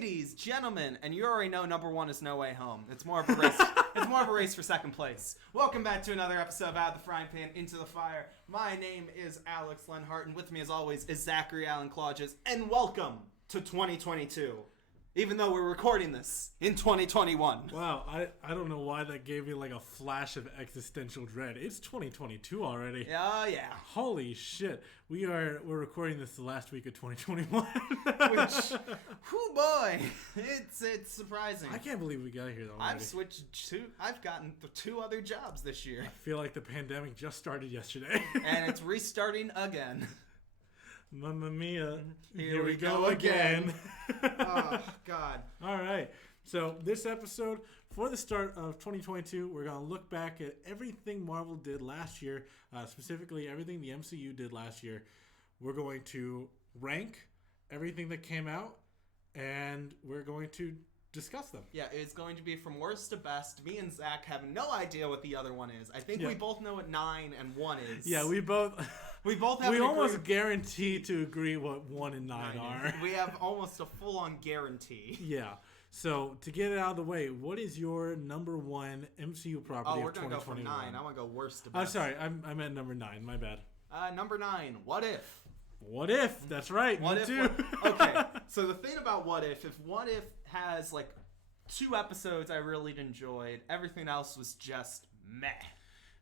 Ladies, gentlemen, and you already know number one is No Way Home. It's more of a race. It's more of a race for second place. Welcome back to another episode of Out of the Frying Pan Into the Fire. My name is Alex Lenhart, and with me, as always, is Zachary Allen Clauges. And welcome to 2022. Even though we're recording this in 2021. Wow, I don't know why that gave me like a flash of existential dread. It's 2022 already. Oh, yeah. Holy shit. We're recording this the last week of 2021. Which, whoo boy, it's surprising. I can't believe we got here already. I've gotten two other jobs this year. I feel like the pandemic just started yesterday. And it's restarting again. Mamma mia, here we go again. Oh, God. All right. So this episode, for the start of 2022, we're going to look back at everything Marvel did last year, specifically everything the MCU did last year. We're going to rank everything that came out, and we're going to discuss them. Yeah, it's going to be from worst to best. Me and Zach have no idea what the other one is. I think we both know what 9 and 1 is. Yeah, we both have. We almost guarantee to agree what 1 and 9 are. We have almost a full-on guarantee. Yeah. So to get it out of the way, what is your number 1 MCU property of 2021? Oh, we're gonna go from 9. I want to go worst to best. I'm sorry, I meant number 9. My bad. Number 9. What If? What If? That's right. What me if? too. Okay. So the thing about What If What If has like 2 episodes I really enjoyed, everything else was just meh.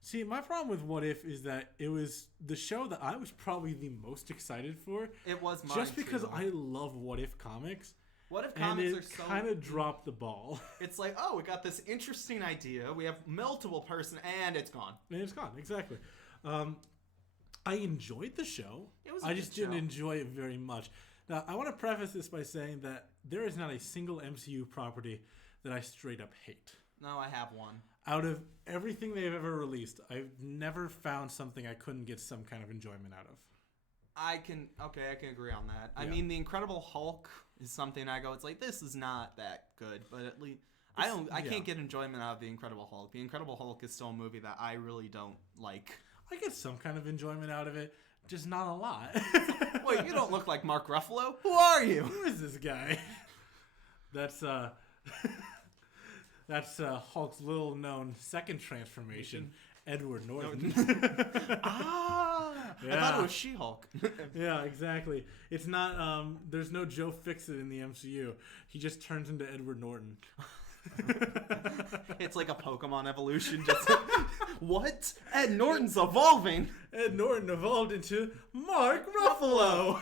See, my problem with What If is that it was the show that I was probably the most excited for. It was mine just because too. I love What If comics. What If comics are so... And it kind of dropped the ball. It's like, oh, we got this interesting idea. We have multiple person, and it's gone. And it's gone, exactly. I enjoyed the show. It was I just didn't enjoy it very much. Now, I want to preface this by saying that there is not a single MCU property that I straight up hate. No, I have one. Out of everything they've ever released, I've never found something I couldn't get some kind of enjoyment out of. I can agree on that. I mean, The Incredible Hulk is something I go, it's like, this is not that good, but at least I can't get enjoyment out of The Incredible Hulk. The Incredible Hulk is still a movie that I really don't like. I get some kind of enjoyment out of it, just not a lot. Wait, you don't look like Mark Ruffalo. Who are you? Who is this guy? That's Hulk's little-known second transformation, Edward Norton. Yeah. I thought it was She-Hulk. Yeah, exactly. It's not. There's no Joe Fixit in the MCU. He just turns into Edward Norton. It's like a Pokemon evolution. Just what? Ed Norton's evolving. Ed Norton evolved into Mark Ruffalo.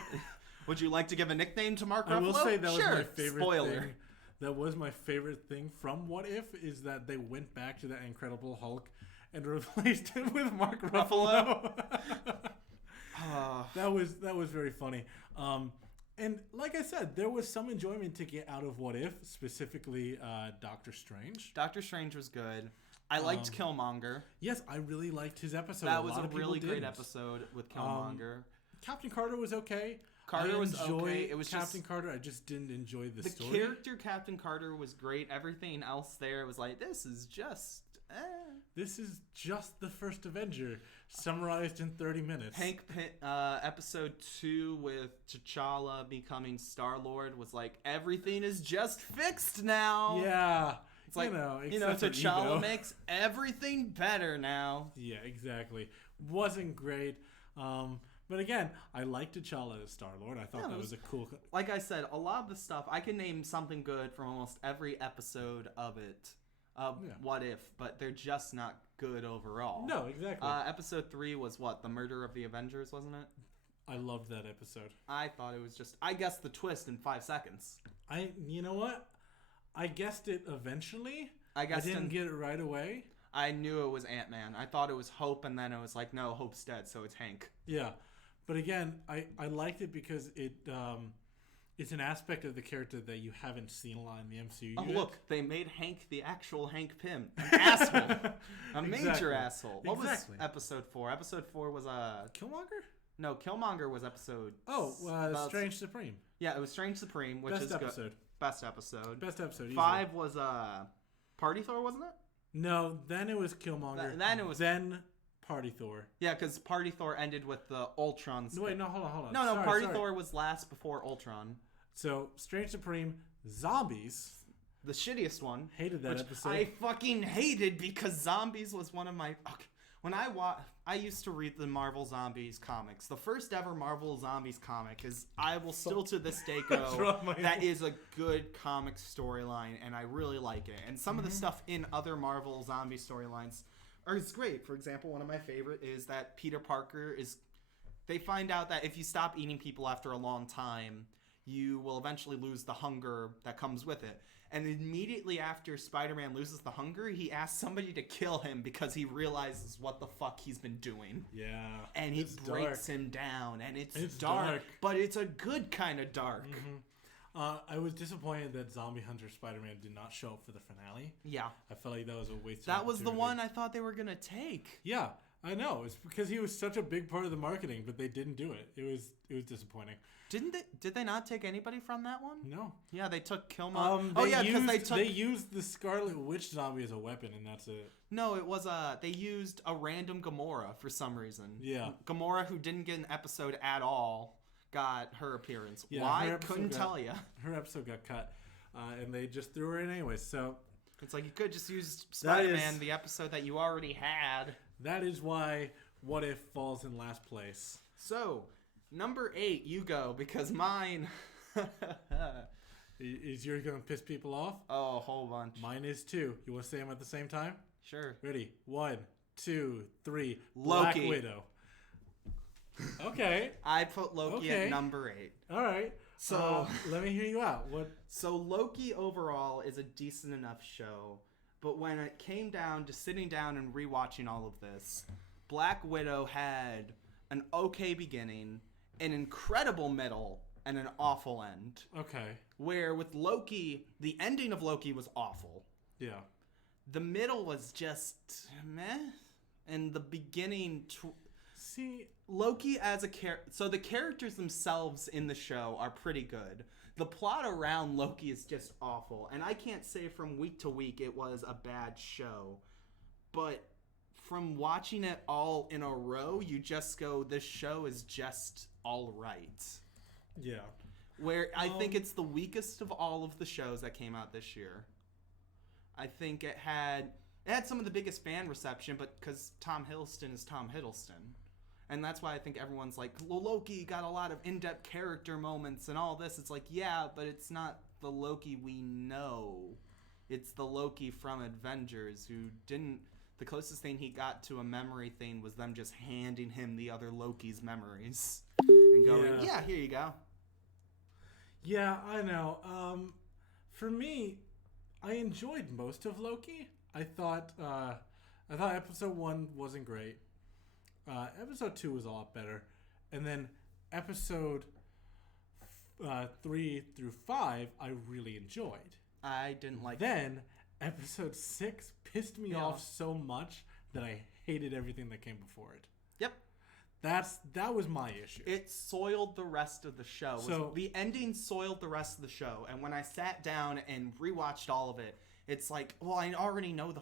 Would you like to give a nickname to Mark Ruffalo? I will say that was my favorite Spoiler. thing. That was my favorite thing from What If is that they went back to that Incredible Hulk and replaced him with Mark Ruffalo. That was very funny. And like I said, there was some enjoyment to get out of What If, specifically Doctor Strange. Doctor Strange was good. I liked Killmonger. Yes, I really liked his episode. That was a really great episode with Killmonger. Captain Carter was okay. Carter was okay. It was Captain Carter. I just didn't enjoy the story. The character Captain Carter was great. Everything else there was like, this is just... This is just the first Avenger, summarized in 30 minutes. Hank Pym, episode 2 with T'Challa becoming Star-Lord was like, everything is just fixed now. Yeah. It's like, T'Challa makes everything better now. Yeah, exactly. Wasn't great. But again, I liked T'Challa as Star-Lord. I thought that was a cool... Like I said, a lot of the stuff, I can name something good from almost every episode of it. What If, but they're just not good overall. No, exactly. Episode 3 was what? The Murder of the Avengers, wasn't it? I loved that episode. I thought it was just... I guessed the twist in 5 seconds. You know what? I guessed it eventually. I didn't get it right away. I knew it was Ant-Man. I thought it was Hope, and then it was like, no, Hope's dead, so it's Hank. Yeah. But again, I liked it because it's an aspect of the character that you haven't seen a lot in the MCU yet. Look, they made Hank the actual Hank Pym. An asshole. Major asshole. What was episode 4? Episode 4 was Killmonger? No, Killmonger was episode... Strange Supreme. Yeah, it was Strange Supreme, which is episode. Good. Best episode. Best episode, easily. 5 was Party Thor, wasn't it? No, then it was Killmonger. Then Party Thor. Yeah, because Party Thor ended with the Ultron. No, wait, no, hold on. No, Party Thor was last before Ultron. So, Strange Supreme, Zombies. The shittiest one. Hated that episode. I fucking hated because Zombies was one of my... Okay. When I used to read the Marvel Zombies comics. The first ever Marvel Zombies comic is, I will still to this day go, that is a good comic storyline, and I really like it. And some of the stuff in other Marvel Zombie storylines is great. For example, one of my favorite is that Peter Parker is... They find out that if you stop eating people after a long time, you will eventually lose the hunger that comes with it. And immediately after Spider-Man loses the hunger, he asks somebody to kill him because he realizes what the fuck he's been doing. Yeah. And he breaks him down. And it's dark, but it's a good kind of dark. I was disappointed that Zombie Hunter Spider-Man did not show up for the finale. Yeah. I felt like that was a waste of That was the opportunity. one I thought they were going to take. Yeah, I know. It's because he was such a big part of the marketing, but they didn't do it. It was disappointing. Did they not take anybody from that one? No. Yeah, they took Killmonger. Because they used the Scarlet Witch zombie as a weapon, and that's it. No, it was they used a random Gamora for some reason. Yeah. Gamora, who didn't get an episode at all, got her appearance. Yeah, why? Couldn't tell you. Her episode got cut, and they just threw her in anyway. So it's like you could just use Spider-Man, the episode that you already had. That is why What If falls in last place. So, number 8, you go, because mine... Is yours going to piss people off? Oh, a whole bunch. Mine is too. You want to say them at the same time? Sure. Ready? 1, 2, 3. Loki. Black Widow. Okay. I put Loki at number 8. All right. So let me hear you out. What? So Loki overall is a decent enough show, but when it came down to sitting down and rewatching all of this, Black Widow had an okay beginning, an incredible middle, and an awful end. Okay. Where with Loki, the ending of Loki was awful. Yeah. The middle was just meh, and the beginning... See, Loki as a character... So the characters themselves in the show are pretty good. The plot around Loki is just awful. And I can't say from week to week it was a bad show. But from watching it all in a row, you just go, this show is just all right. Yeah. Where I think it's the weakest of all of the shows that came out this year. I think it had some of the biggest fan reception, but because Tom Hiddleston is Tom Hiddleston. And that's why I think everyone's like, Loki got a lot of in-depth character moments and all this. It's like, yeah, but it's not the Loki we know. It's the Loki from Avengers who didn't... The closest thing he got to a memory thing was them just handing him the other Loki's memories. And going, yeah, here you go. Yeah, I know. For me, I enjoyed most of Loki. I thought episode 1 wasn't great. Episode 2 was a lot better. And then episode 3 through 5, I really enjoyed. I didn't like Then episode 6 pissed me off so much that I hated everything that came before it. Yep. That was my issue. It soiled the rest of the show. So the ending soiled the rest of the show. And when I sat down and rewatched all of it, it's like, well, I already know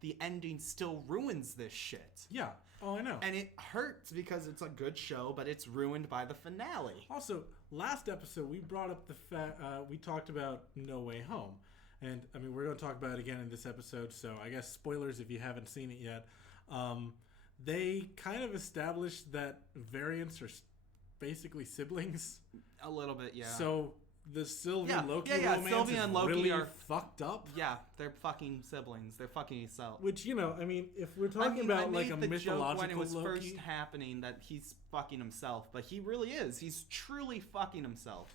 the ending still ruins this shit. Yeah. Oh, I know. And it hurts because it's a good show, but it's ruined by the finale. Also, last episode we brought up the fact we talked about No Way Home, and I mean we're going to talk about it again in this episode. So I guess spoilers if you haven't seen it yet. They kind of established that variants are basically siblings. A little bit, yeah. So the Sylvie Loki romance Sylvie and Loki really are fucked up. Yeah, they're fucking siblings. They're fucking each other. Which, you know, I mean, if we're talking about like a mythological when it was Loki, first happening that he's fucking himself, but he really is. He's truly fucking himself.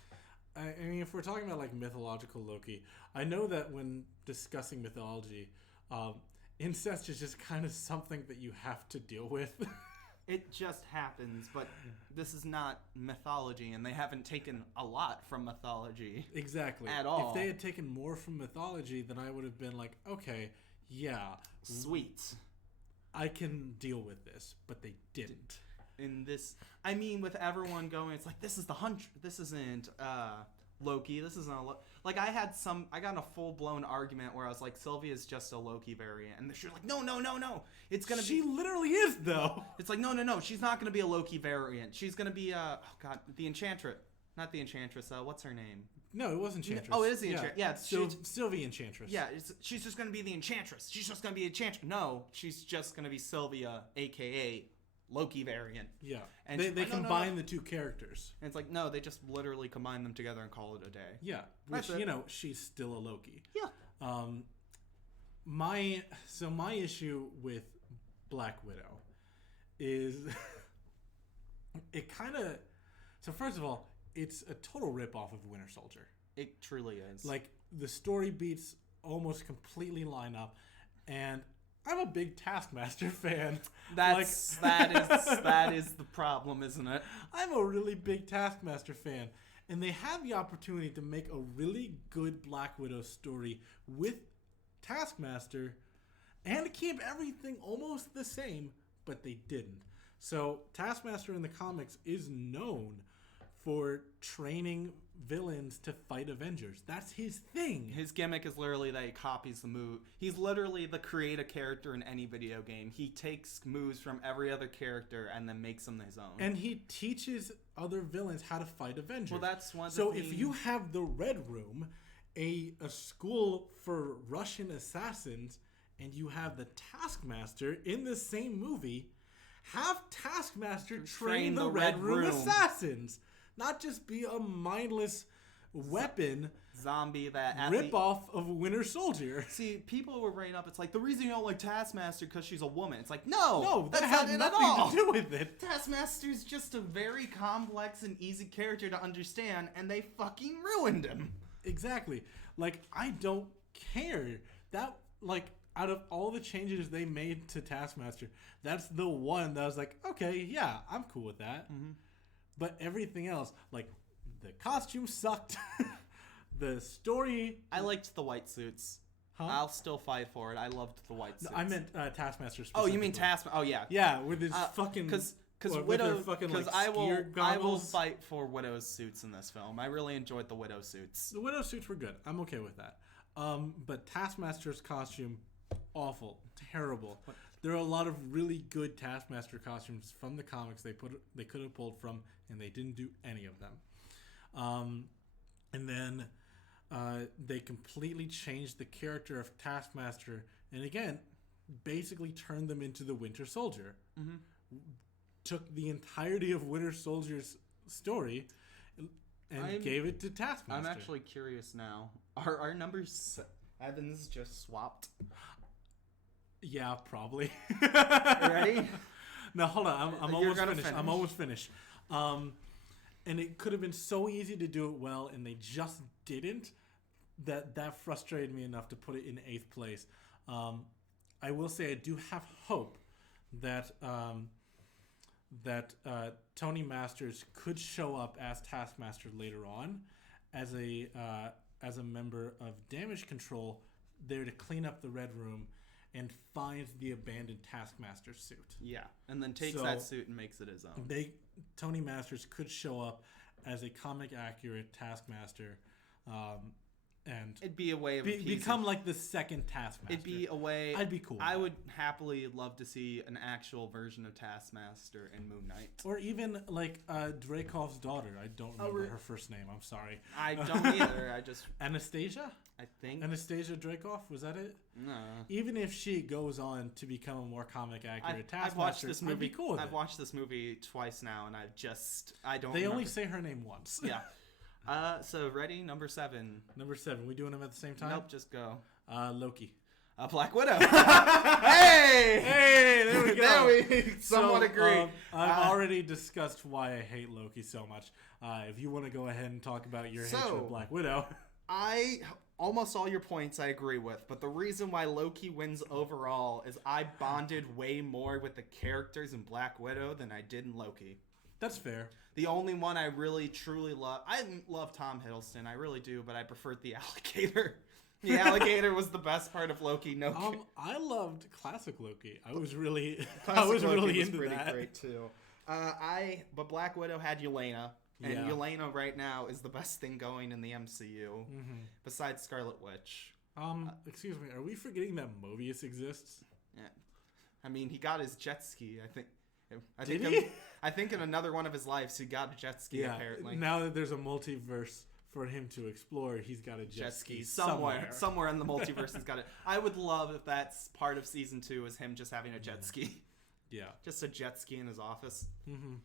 I mean, if we're talking about like mythological Loki, I know that when discussing mythology, incest is just kind of something that you have to deal with. It just happens, but this is not mythology, and they haven't taken a lot from mythology. Exactly. At all. If they had taken more from mythology, then I would have been like, okay, yeah. Sweet. I can deal with this, but they didn't. In this, I mean, with everyone going, it's like, this is the hunch. This isn't Loki. This isn't like I got in a full-blown argument where I was like, Sylvia's just a Loki variant, and she's like, no, it's gonna be. She literally is though. It's like, no, she's not gonna be a Loki variant. She's gonna be the Enchantress, not the Enchantress. What's her name? No, it was Enchantress. Oh, it is the Enchantress. Yeah, Sylvie Enchantress. Yeah, she's just going to be the Enchantress. She's just going to be Enchantress. No, she's just going to be Sylvia, a.k.a. Loki variant. Yeah. And they combine the two characters. And it's like, no, they just literally combine them together and call it a day. Yeah. Which, she's still a Loki. Yeah. My issue with Black Widow is it kind of... So first of all, it's a total ripoff of Winter Soldier. It truly is. Like, the story beats almost completely line up, and I'm a big Taskmaster fan. That is the problem, isn't it? I'm a really big Taskmaster fan, and they had the opportunity to make a really good Black Widow story with Taskmaster and to keep everything almost the same, but they didn't. So Taskmaster in the comics is known for training villains to fight Avengers. That's his thing. His gimmick is literally that he copies the move. He's literally the creative character in any video game. He takes moves from every other character and then makes them his own. And he teaches other villains how to fight Avengers. Well, that's one. So if you have the Red Room, a school for Russian assassins, and you have the Taskmaster in the same movie, have Taskmaster train the Red Room assassins. Not just be a mindless weapon zombie that rip-off of Winter Soldier. See, people were bringing up, it's like, the reason you don't like Taskmaster because she's a woman. It's like, no, that has nothing to do with it. Taskmaster's just a very complex and easy character to understand, and they fucking ruined him. Exactly. Like, I don't care. That, like, out of all the changes they made to Taskmaster, that's the one that I was like, okay, yeah, I'm cool with that. Mm-hmm. But everything else, like, the costume sucked. The story... I liked the white suits. Huh? I'll still fight for it. I loved the white suits. No, I meant Taskmaster specifically. Oh, you mean Taskmaster? Oh, yeah. Yeah, with his fucking... Because Widow... Because I will fight for Widow's suits in this film. I really enjoyed the Widow suits. The Widow suits were good. I'm okay with that. But Taskmaster's costume, awful. Terrible. What? There are a lot of really good Taskmaster costumes from the comics they could have pulled from, and they didn't do any of them. And then they completely changed the character of Taskmaster, and again, basically turned them into the Winter Soldier. Mm-hmm. Took the entirety of Winter Soldier's story and gave it to Taskmaster. I'm actually curious now. Are our numbers Evans just swapped? Yeah, probably. Ready? No, hold on. I'm almost finished. I'm almost finished. And it could have been so easy to do it well, and they just didn't. That frustrated me enough to put it in 8th place. I will say I do have hope that Tony Masters could show up as Taskmaster later on, as a member of Damage Control, there to clean up the Red Room and finds the abandoned Taskmaster suit. Yeah, and then takes that suit and makes it his own. Tony Masters could show up as a comic-accurate Taskmaster, and it'd be a way of become like the second Taskmaster. It'd be a way. I'd be cool. I would happily love to see an actual version of Taskmaster in Moon Knight, or even like Dreykov's daughter. I don't remember her first name. I'm sorry. I don't either. I just Anastasia. I think Anastasia Dreykov, was that it? No. Even if she goes on to become a more comic accurate Taskmaster, I've watched this movie. I'd be cool with I've watched this movie twice now, and I don't. They only say her name once. Yeah. So ready? Number 7. Number 7. We doing them at the same time? Nope. Just go. Loki. Black Widow. Hey! There we go. There we somewhat agree. I've already discussed why I hate Loki so much. If you want to go ahead and talk about your hatred of Black Widow. Almost all your points I agree with, but the reason why Loki wins overall is I bonded way more with the characters in Black Widow than I did in Loki. That's fair. The only one I really truly love, I love Tom Hiddleston, I really do, but I preferred the alligator. The alligator was the best part of Loki. I loved classic Loki. I was really into pretty that. Great too. But Black Widow had Yelena. And Yelena right now is the best thing going in the MCU, besides Scarlet Witch. Excuse me, are we forgetting that Mobius exists? Yeah, I mean he got his jet ski. I think in another one of his lives he got a jet ski. Apparently, now that there's a multiverse for him to explore, he's got a jet ski somewhere in the multiverse. He's got it. I would love if that's part of season 2 is him just having a jet ski. Yeah, just a jet ski in his office. Mm-hmm.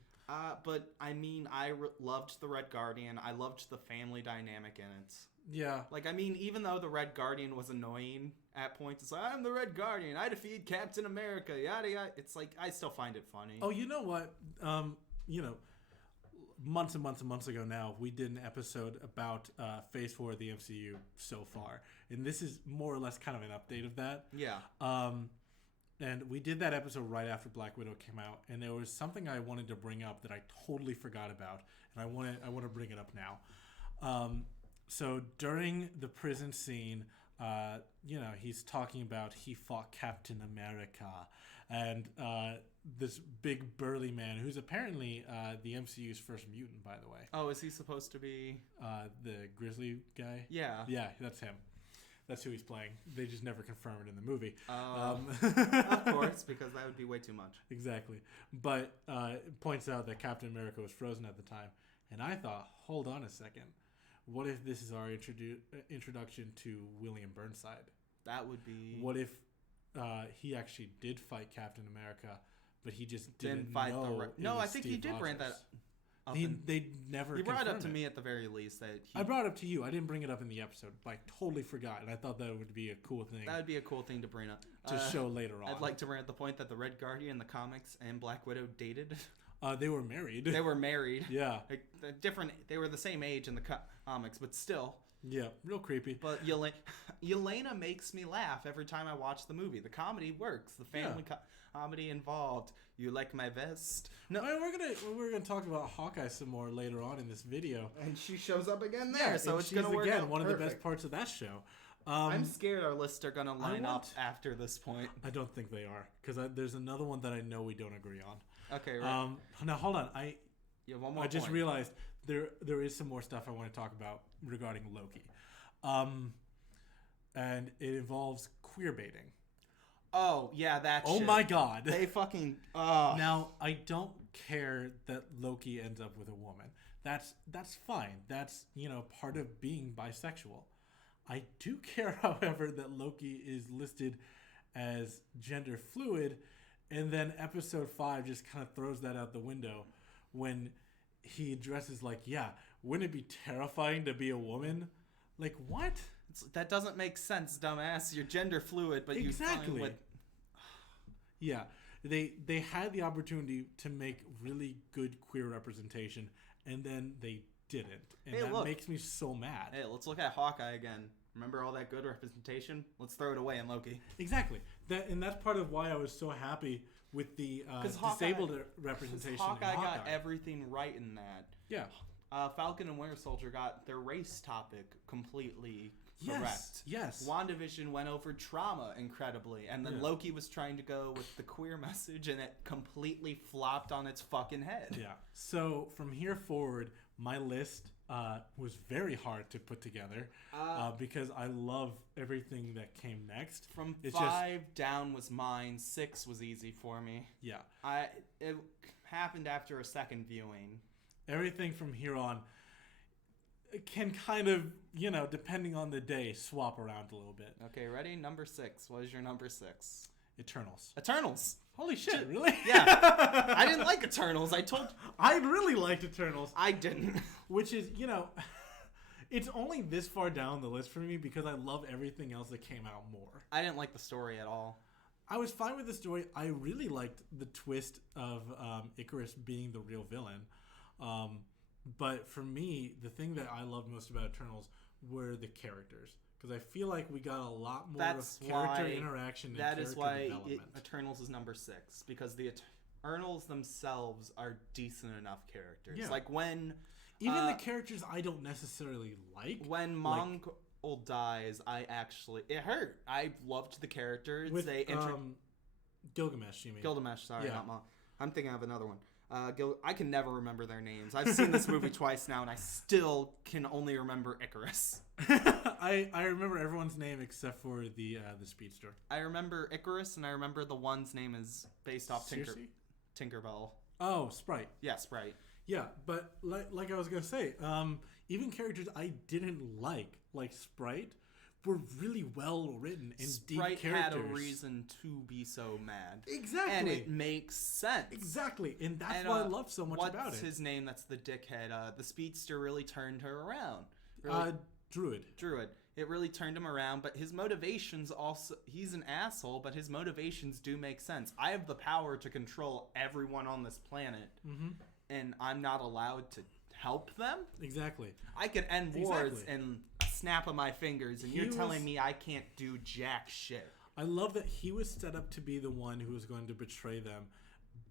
But I mean, I loved the Red Guardian. I loved the family dynamic in it. Yeah. Like, I mean, even though the Red Guardian was annoying at points, it's like, I'm the Red Guardian. I defeat Captain America. Yada yada. It's like I still find it funny. Oh, you know what? Months and months and months ago now, we did an episode about Phase 4 of the MCU so far. And this is more or less kind of an update of that. Yeah. And we did that episode right after Black Widow came out. And there was something I wanted to bring up that I totally forgot about. And I want to bring it up now. So during the prison scene, he's talking about he fought Captain America. And this big burly man who's apparently the MCU's first mutant, by the way. Oh, is he supposed to be the grizzly guy? Yeah. Yeah, that's him. That's who he's playing. They just never confirm it in the movie. Of course, because that would be way too much. Exactly. But it points out that Captain America was frozen at the time. And I thought, hold on a second. What if this is our introduction to William Burnside? That would be... What if he actually did fight Captain America, but he just didn't fight know No, I think Steve he did Rogers. bring that up. They never He brought it up to confirmed me at the very least. I brought it up to you. I didn't bring it up in the episode, but I totally forgot, and I thought that would be a cool thing. That would be a cool thing to bring up. To show later on. I'd like to bring up the point that the Red Guardian in the comics and Black Widow dated. They were married. They were married. Yeah. Like, they were the same age in the comics, but still. Yeah, real creepy. But Yelena makes me laugh every time I watch the movie. The comedy works. The family comedy involved. You like my vest? No, we're gonna talk about Hawkeye some more later on in this video. And she shows up again there, so it's gonna work again out one perfect. of the best parts of that show. I'm scared our lists are gonna line up after this point. I don't think they are, because there's another one that I know we don't agree on. Okay, right. Now hold on. One more I just realized there is some more stuff I want to talk about regarding Loki. And it involves queer baiting. Oh, yeah, that shit. Oh my god. They fucking... Now, I don't care that Loki ends up with a woman. That's fine. That's, part of being bisexual. I do care, however, that Loki is listed as gender fluid, and then episode 5 just kind of throws that out the window when he addresses wouldn't it be terrifying to be a woman? Like, what? That doesn't make sense, dumbass. You're gender fluid, but exactly. you with... Yeah, they had the opportunity to make really good queer representation, and then they didn't, and makes me so mad. Hey, let's look at Hawkeye again. Remember all that good representation? Let's throw it away in Loki. Exactly. And that's part of why I was so happy with the disabled representation. Hawkeye got everything right in that. Yeah. Falcon and Winter Soldier got their race topic completely correct. Yes. WandaVision went over trauma incredibly, and then Loki was trying to go with the queer message, and it completely flopped on its fucking head. Yeah. So from here forward, my list was very hard to put together because I love everything that came next. From 5 down was mine. 6 was easy for me. Yeah. It happened after a second viewing. Everything from here on can kind of, depending on the day, swap around a little bit. Okay, ready? Number 6. What is your number 6? Eternals. Holy shit, really? Yeah. I didn't like Eternals. I really liked Eternals. I didn't. Which is, it's only this far down the list for me because I love everything else that came out more. I didn't like the story at all. I was fine with the story. I really liked the twist of Icarus being the real villain. But for me, the thing that I loved most about Eternals were the characters. Because I feel like we got a lot more of character interaction and character development. That is why Eternals is number 6. Because the Eternals themselves are decent enough characters. Yeah. Like when... Even the characters I don't necessarily like. When Mongol dies, it hurt. I loved the characters. With Gilgamesh, you mean? Gilgamesh, sorry, not Mong. I'm thinking of another one. I can never remember their names. I've seen this movie twice now, and I still can only remember Icarus. I remember everyone's name except for the speedster. I remember Icarus, and I remember the one's name is based off Tinkerbell. Oh, Sprite. Yeah, Sprite. Yeah, but like I was gonna say, even characters I didn't like Sprite, were really well written and Sprite deep characters. had a reason to be so mad. Exactly. And it makes sense. Exactly. And that's what I love so much about it. What's his name? That's the dickhead. The speedster really turned her around. Really, Druid. It really turned him around, but his motivations also... He's an asshole, but his motivations do make sense. I have the power to control everyone on this planet, and I'm not allowed to help them? Exactly. I could end wars in a snap of my fingers, and you're telling me I can't do jack shit. I love that he was set up to be the one who was going to betray them,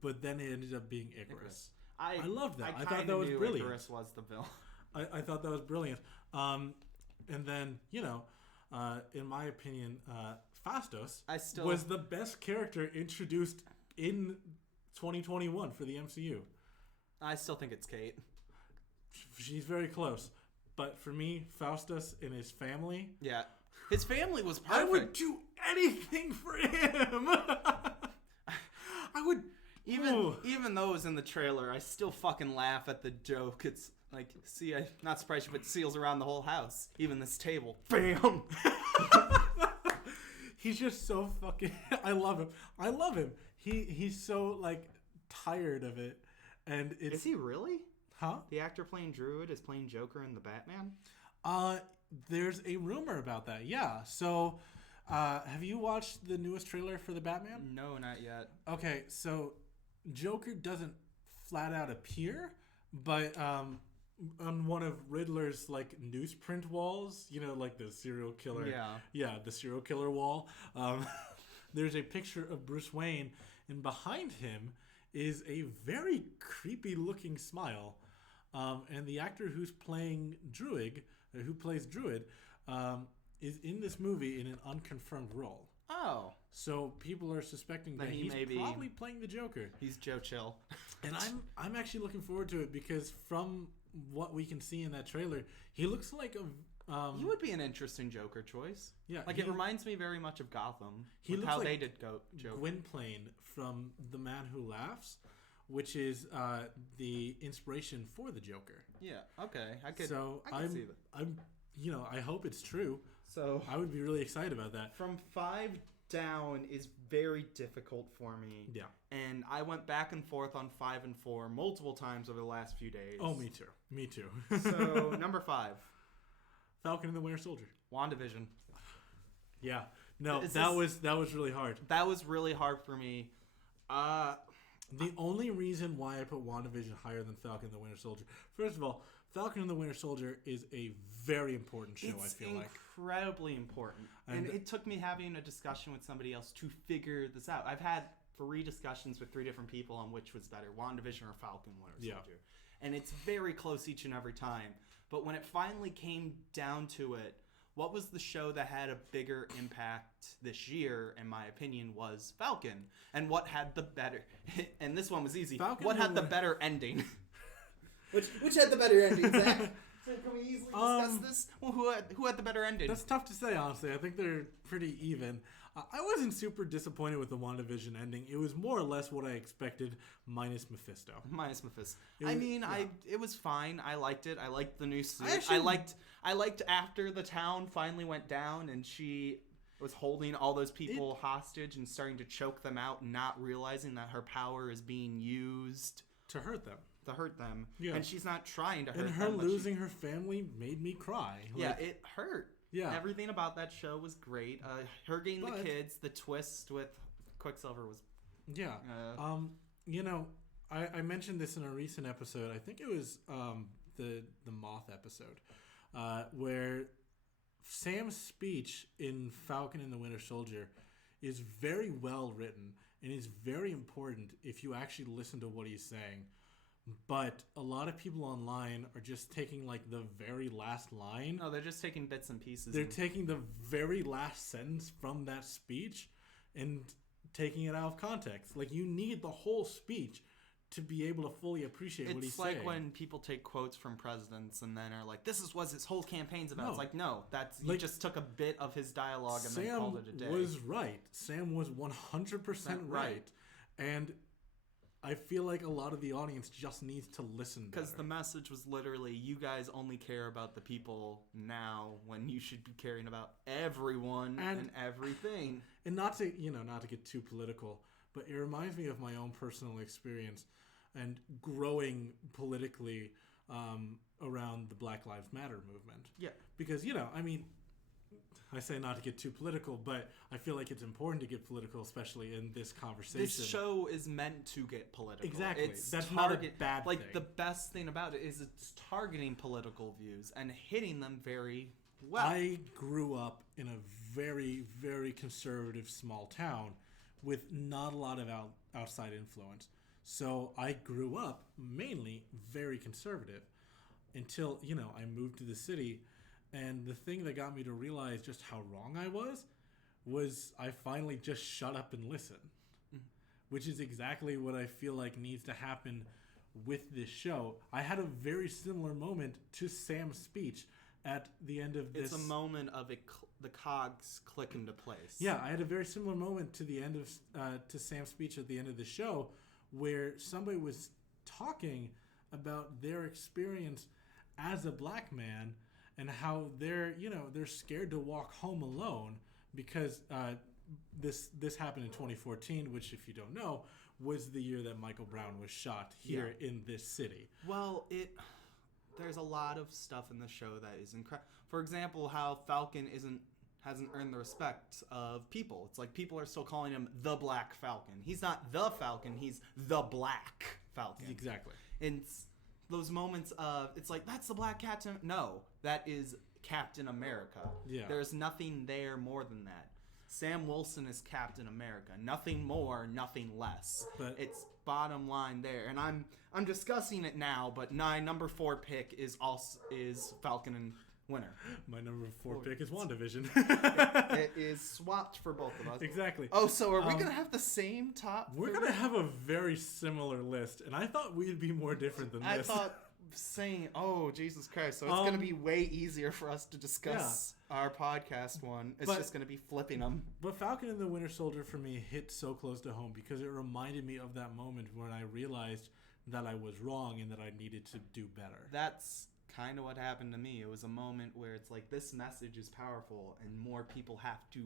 but then it ended up being Icarus. I love that. I thought that was brilliant. Icarus was the villain. I thought that was brilliant. And then, in my opinion, Phastos was the best character introduced in 2021 for the MCU. I still think it's Kate. She's very close. But for me, Phastos and his family... Yeah. His family was perfect. I would do anything for him. I would... Even though it was in the trailer, I still fucking laugh at the joke. It's like, see, I'm not surprised you put seals around the whole house. Even this table. Bam! He's just so fucking... I love him. He's so, tired of it. And it's... Is he really? Huh? The actor playing Druid is playing Joker in the Batman? There's a rumor about that, yeah. So, have you watched the newest trailer for the Batman? No, not yet. Okay, so Joker doesn't flat out appear, but on one of Riddler's newsprint walls, the serial killer. Yeah, the serial killer wall. There's a picture of Bruce Wayne, and behind him is a very creepy looking smile. And the actor who plays Druid, is in this movie in an unconfirmed role. Oh. So people are suspecting that he's probably playing the Joker. He's Joe Chill. And I'm actually looking forward to it because from what we can see in that trailer, he looks like a... he would be an interesting Joker choice. Yeah. It reminds me very much of Gotham. He looks how like they did Joker. Gwynplaine from The Man Who Laughs, which is the inspiration for the Joker. Yeah. Okay. I could see that. I hope it's true. So I would be really excited about that. From 5 down is very difficult for me. Yeah. And I went back and forth on 5 and 4 multiple times over the last few days. Oh, me too. So number 5, Falcon and the Winter Soldier. WandaVision. Yeah. No, that was really hard. That was really hard for me. The only reason why I put WandaVision higher than Falcon and the Winter Soldier, first of all, Falcon and the Winter Soldier is a very important show, I feel like. It's incredibly important. And it took me having a discussion with somebody else to figure this out. I've had 3 discussions with 3 different people on which was better, WandaVision or Falcon Winter Soldier. And it's very close each and every time. But when it finally came down to it, what was the show that had a bigger impact this year, in my opinion, was Falcon. And what had the better... And this one was easy. What had the better ending? Which had the better ending, Zach? So can we easily discuss this? Well, who had the better ending? That's tough to say, honestly. I think they're pretty even. I wasn't super disappointed with the WandaVision ending. It was more or less what I expected, minus Mephisto. It was fine. I liked it. I liked the new suit. I liked after the town finally went down and she was holding all those people hostage and starting to choke them out and not realizing that her power is being used to hurt them. Yeah. And she's not trying to hurt them. And her losing her family made me cry. Yeah, it hurt. Yeah. Everything about that show was great. Her getting the kids, the twist with Quicksilver was... Yeah. I mentioned this in a recent episode. I think it was the Moth episode, where Sam's speech in Falcon and the Winter Soldier is very well written and is very important if you actually listen to what he's saying. But a lot of people online are just taking the very last line. No, they're just taking bits and pieces. They're taking the very last sentence from that speech and taking it out of context. You need the whole speech to be able to fully appreciate what he's saying. It's like when people take quotes from presidents and then are like, this is what his whole campaign's about. No. It's no, he just took a bit of his dialogue and then called it a day. Sam was right. Sam was 100% right. And I feel like a lot of the audience just needs to listen better. Because the message was literally, you guys only care about the people now when you should be caring about everyone and everything. And not to get too political, but it reminds me of my own personal experience and growing politically around the Black Lives Matter movement. Yeah. Because, I say not to get too political, but I feel like it's important to get political, especially in this conversation. This show is meant to get political. Exactly. That's not a bad thing. Like, the best thing about it is it's targeting political views and hitting them very well. I grew up in a very, very conservative small town with not a lot of outside influence. So I grew up mainly very conservative until, I moved to the city. And the thing that got me to realize just how wrong I was I finally just shut up and listened. Mm-hmm. Which is exactly what I feel like needs to happen with this show. I had a very similar moment to Sam's speech at the end of this. It's a moment of the cogs click into place. Yeah, I had a very similar moment to the end of to Sam's speech at the end of the show, where somebody was talking about their experience as a black man and how they're scared to walk home alone because this happened in 2014, which, if you don't know, was the year that Michael Brown was shot here in this city. Well, there's a lot of stuff in the show that is incredible. For example, how Falcon hasn't earned the respect of people. It's like people are still calling him the Black Falcon. He's not the Falcon, he's the Black Falcon. Exactly. And those moments of, it's like, that's the Black Captain. No, that is Captain America. Yeah. There's nothing there more than that. Sam Wilson is Captain America. Nothing more, nothing less. But it's bottom line there. And I'm discussing it now, but my number 4 pick is Falcon and Winter. My number 4 pick is WandaVision. It is swapped for both of us. Exactly. Oh, so are we going to have the same top? We're going to have a very similar list, and I thought we'd be more different than this. I thought saying, oh, Jesus Christ. So it's going to be way easier for us to discuss our podcast one. It's just going to be flipping them. But Falcon and the Winter Soldier for me hit so close to home because it reminded me of that moment when I realized that I was wrong and that I needed to do better. That's kind of what happened to me. It was a moment where it's like, this message is powerful and more people have to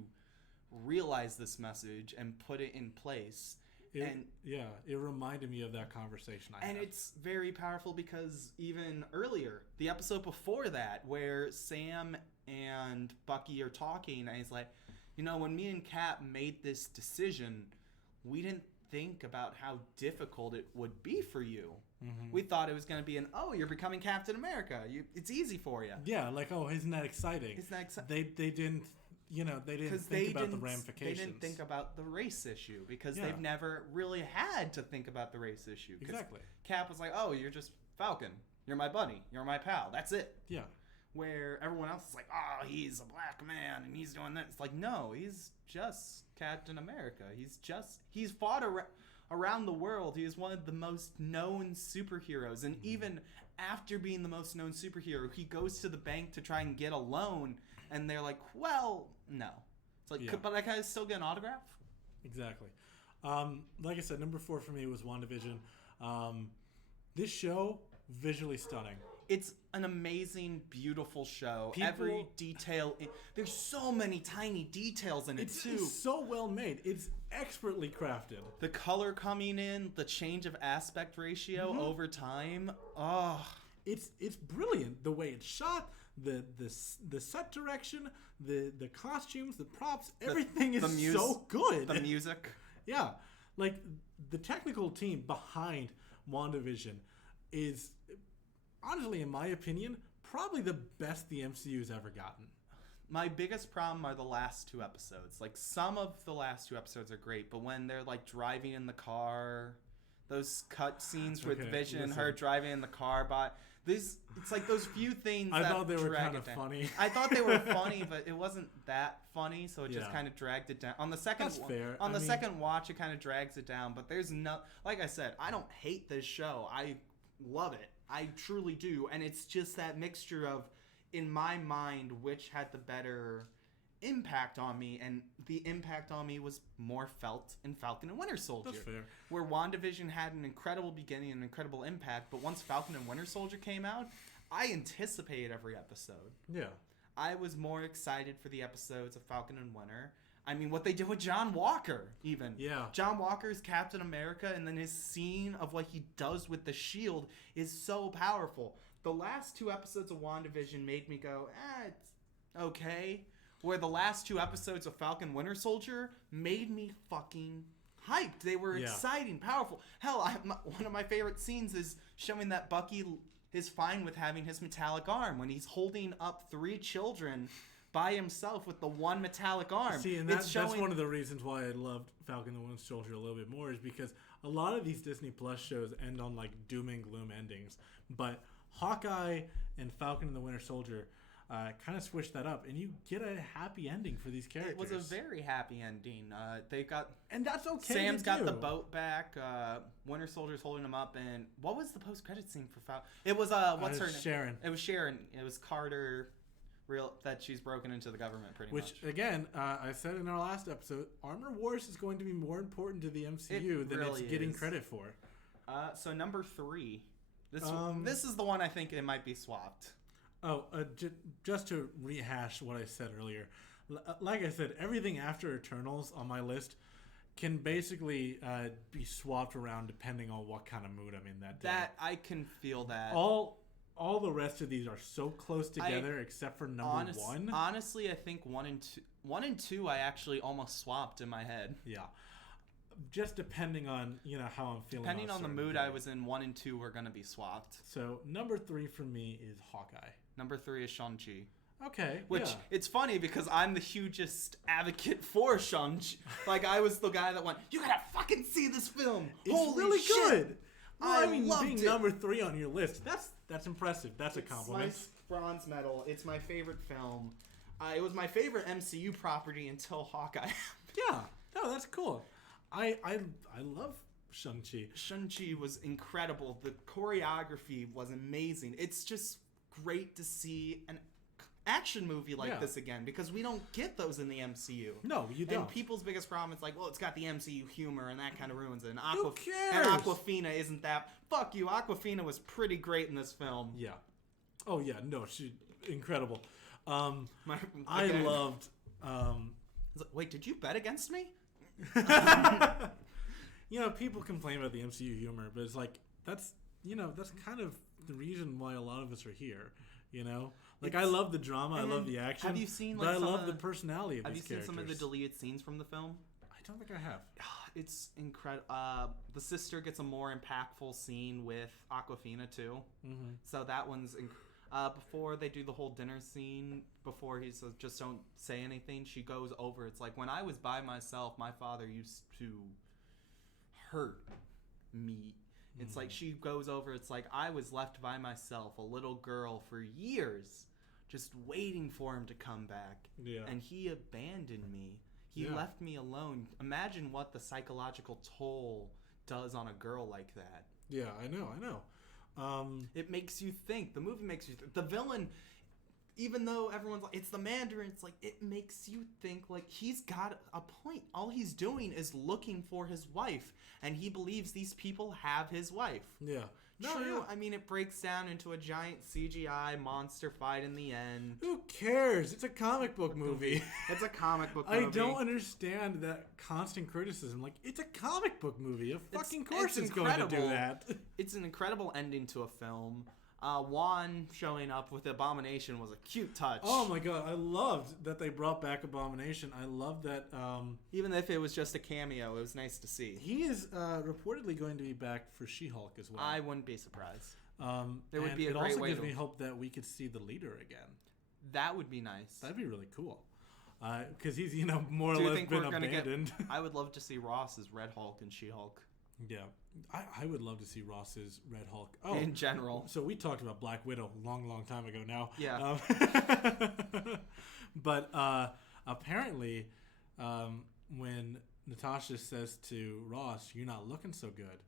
realize this message and put it in place. It reminded me of that conversation I had. And it's very powerful because even earlier, the episode before that, where Sam and Bucky are talking, and he's like, when me and Cap made this decision, we didn't think about how difficult it would be for you. Mm-hmm. We thought it was going to be you're becoming Captain America. It's easy for you. Yeah, like, isn't that exciting? They didn't think about the ramifications. They didn't think about the race issue because they've never really had to think about the race issue. Exactly. Cap was like, you're just Falcon. You're my buddy. You're my pal. That's it. Yeah. Where everyone else is like, he's a black man and he's doing this. It's like, no, he's just Captain America. He's fought around the world. He is one of the most known superheroes. And even after being the most known superhero, he goes to the bank to try and get a loan. And they're like, well, no. It's like, but I can still get an autograph? Exactly. Like I said, number 4 for me was WandaVision. This show, visually stunning. It's an amazing, beautiful show. Every detail. There's so many tiny details in it, too. It's so well made. It's expertly crafted. The color coming in, the change of aspect ratio over time. It's brilliant. The way it's shot, the set direction, the costumes, the props, everything is so good. The music. Yeah. Like, the technical team behind WandaVision is, honestly, in my opinion, probably the best the MCU's ever gotten. My biggest problem are the last 2 episodes. Like, some of the last 2 episodes are great, but when they're, like, driving in the car, those cut scenes with Vision and her driving in the car, it's like those few things I that thought they were kind of funny. I thought they were funny, but it wasn't that funny, so it just kind of dragged it down. On the second second watch, it kind of drags it down, but there's like I said, I don't hate this show. I love it. I truly do, and it's just that mixture of, in my mind, which had the better impact on me, and the impact on me was more felt in Falcon and Winter Soldier. That's fair. Where WandaVision had an incredible beginning and an incredible impact, but once Falcon and Winter Soldier came out, I anticipated every episode. Yeah. I was more excited for the episodes of Falcon and Winter. I mean, what they did with John Walker, even. Yeah. John Walker's Captain America, and then his scene of what he does with the shield is so powerful. The last 2 episodes of WandaVision made me go, it's okay. Where the last 2 episodes of Falcon Winter Soldier made me fucking hyped. They were exciting, powerful. Hell, one of my favorite scenes is showing that Bucky is fine with having his metallic arm when he's holding up 3 children by himself with the one metallic arm. See, and that's one of the reasons why I loved Falcon and Winter Soldier a little bit more, is because a lot of these Disney Plus shows end on like doom and gloom endings, but Hawkeye and Falcon and the Winter Soldier kind of switched that up, and you get a happy ending for these characters. It was a very happy ending. They got, and that's okay. Sam's got the boat back. Winter Soldier's holding him up, and what was the post-credit scene for Falcon? It was what's her name? Sharon. It was Sharon. It was Carter. That she's broken into the government pretty much. Which, again, I said in our last episode, Armor Wars is going to be more important to the MCU than it's getting credit for. So number 3. This is the one I think it might be swapped. Just to rehash what I said earlier. Like I said, everything after Eternals on my list can basically be swapped around depending on what kind of mood I'm in that day. I can feel that. All the rest of these are so close together, except for number 1. Honestly, I think 1 and 2 I actually almost swapped in my head. Yeah. Just depending on, how I'm feeling. Depending on the mood I was in, 1 and 2 were going to be swapped. So, number 3 for me is Hawkeye. Number 3 is Shang-Chi. Okay. Which, it's funny because I'm the hugest advocate for Shang-Chi. Like, I was the guy that went, you gotta fucking see this film. It's Holy really shit. Good. Well, loved being it. number 3 on your list, that's impressive. That's a compliment. It's my bronze medal. It's my favorite film. It was my favorite MCU property until Hawkeye. Yeah. No, that's cool. I love Shang-Chi. Shang-Chi was incredible. The choreography was amazing. It's just great to see an action movie like this again, because we don't get those in the MCU. No, you don't. And people's biggest problem is like, well, it's got the MCU humor, and that kind of ruins it. And Who cares? And Awkwafina isn't that. Fuck you. Awkwafina was pretty great in this film. Yeah. Oh yeah. No, she's incredible. I Again, loved. Wait, did you bet against me? People complain about the MCU humor, but it's like that's kind of the reason why a lot of us are here. I love the drama, I love the action. Have you seen? But I love the personality of these characters. Have you seen some of the deleted scenes from the film? I don't think I have. It's incredible. The sister gets a more impactful scene with Awkwafina too. Mm-hmm. So that one's before they do the whole dinner scene. Before he says, "Just don't say anything," she goes over. It's like, when I was by myself, my father used to hurt me. It's like she goes over. It's like, I was left by myself, a little girl, for years, just waiting for him to come back. Yeah. And he abandoned me. He left me alone. Imagine what the psychological toll does on a girl like that. Yeah, I know. It makes you think. The movie makes you think. The villain, even though everyone's like, it's the Mandarin, it's like, it makes you think, like, he's got a point. All he's doing is looking for his wife, and he believes these people have his wife. Yeah. True. Yeah. I mean, it breaks down into a giant CGI monster fight in the end. Who cares? It's a comic book movie. It's a comic book movie. I don't understand that constant criticism. Like, it's a comic book movie. Of fucking course it's going to do that. It's an incredible ending to a film. Juan showing up with Abomination was a cute touch. Oh my god, I loved that they brought back Abomination. I love that. Even if it was just a cameo, it was nice to see. He is reportedly going to be back for She-Hulk as well. I wouldn't be surprised. There would be a great way. It also gives me hope that we could see the leader again. That would be nice. That'd be really cool. Because he's more or less been abandoned. I would love to see Ross as Red Hulk and She-Hulk. Yeah, I would love to see Ross's Red Hulk. Oh, in general. So we talked about Black Widow a long time ago now. Yeah. But apparently, when Natasha says to Ross, "You're not looking so good,"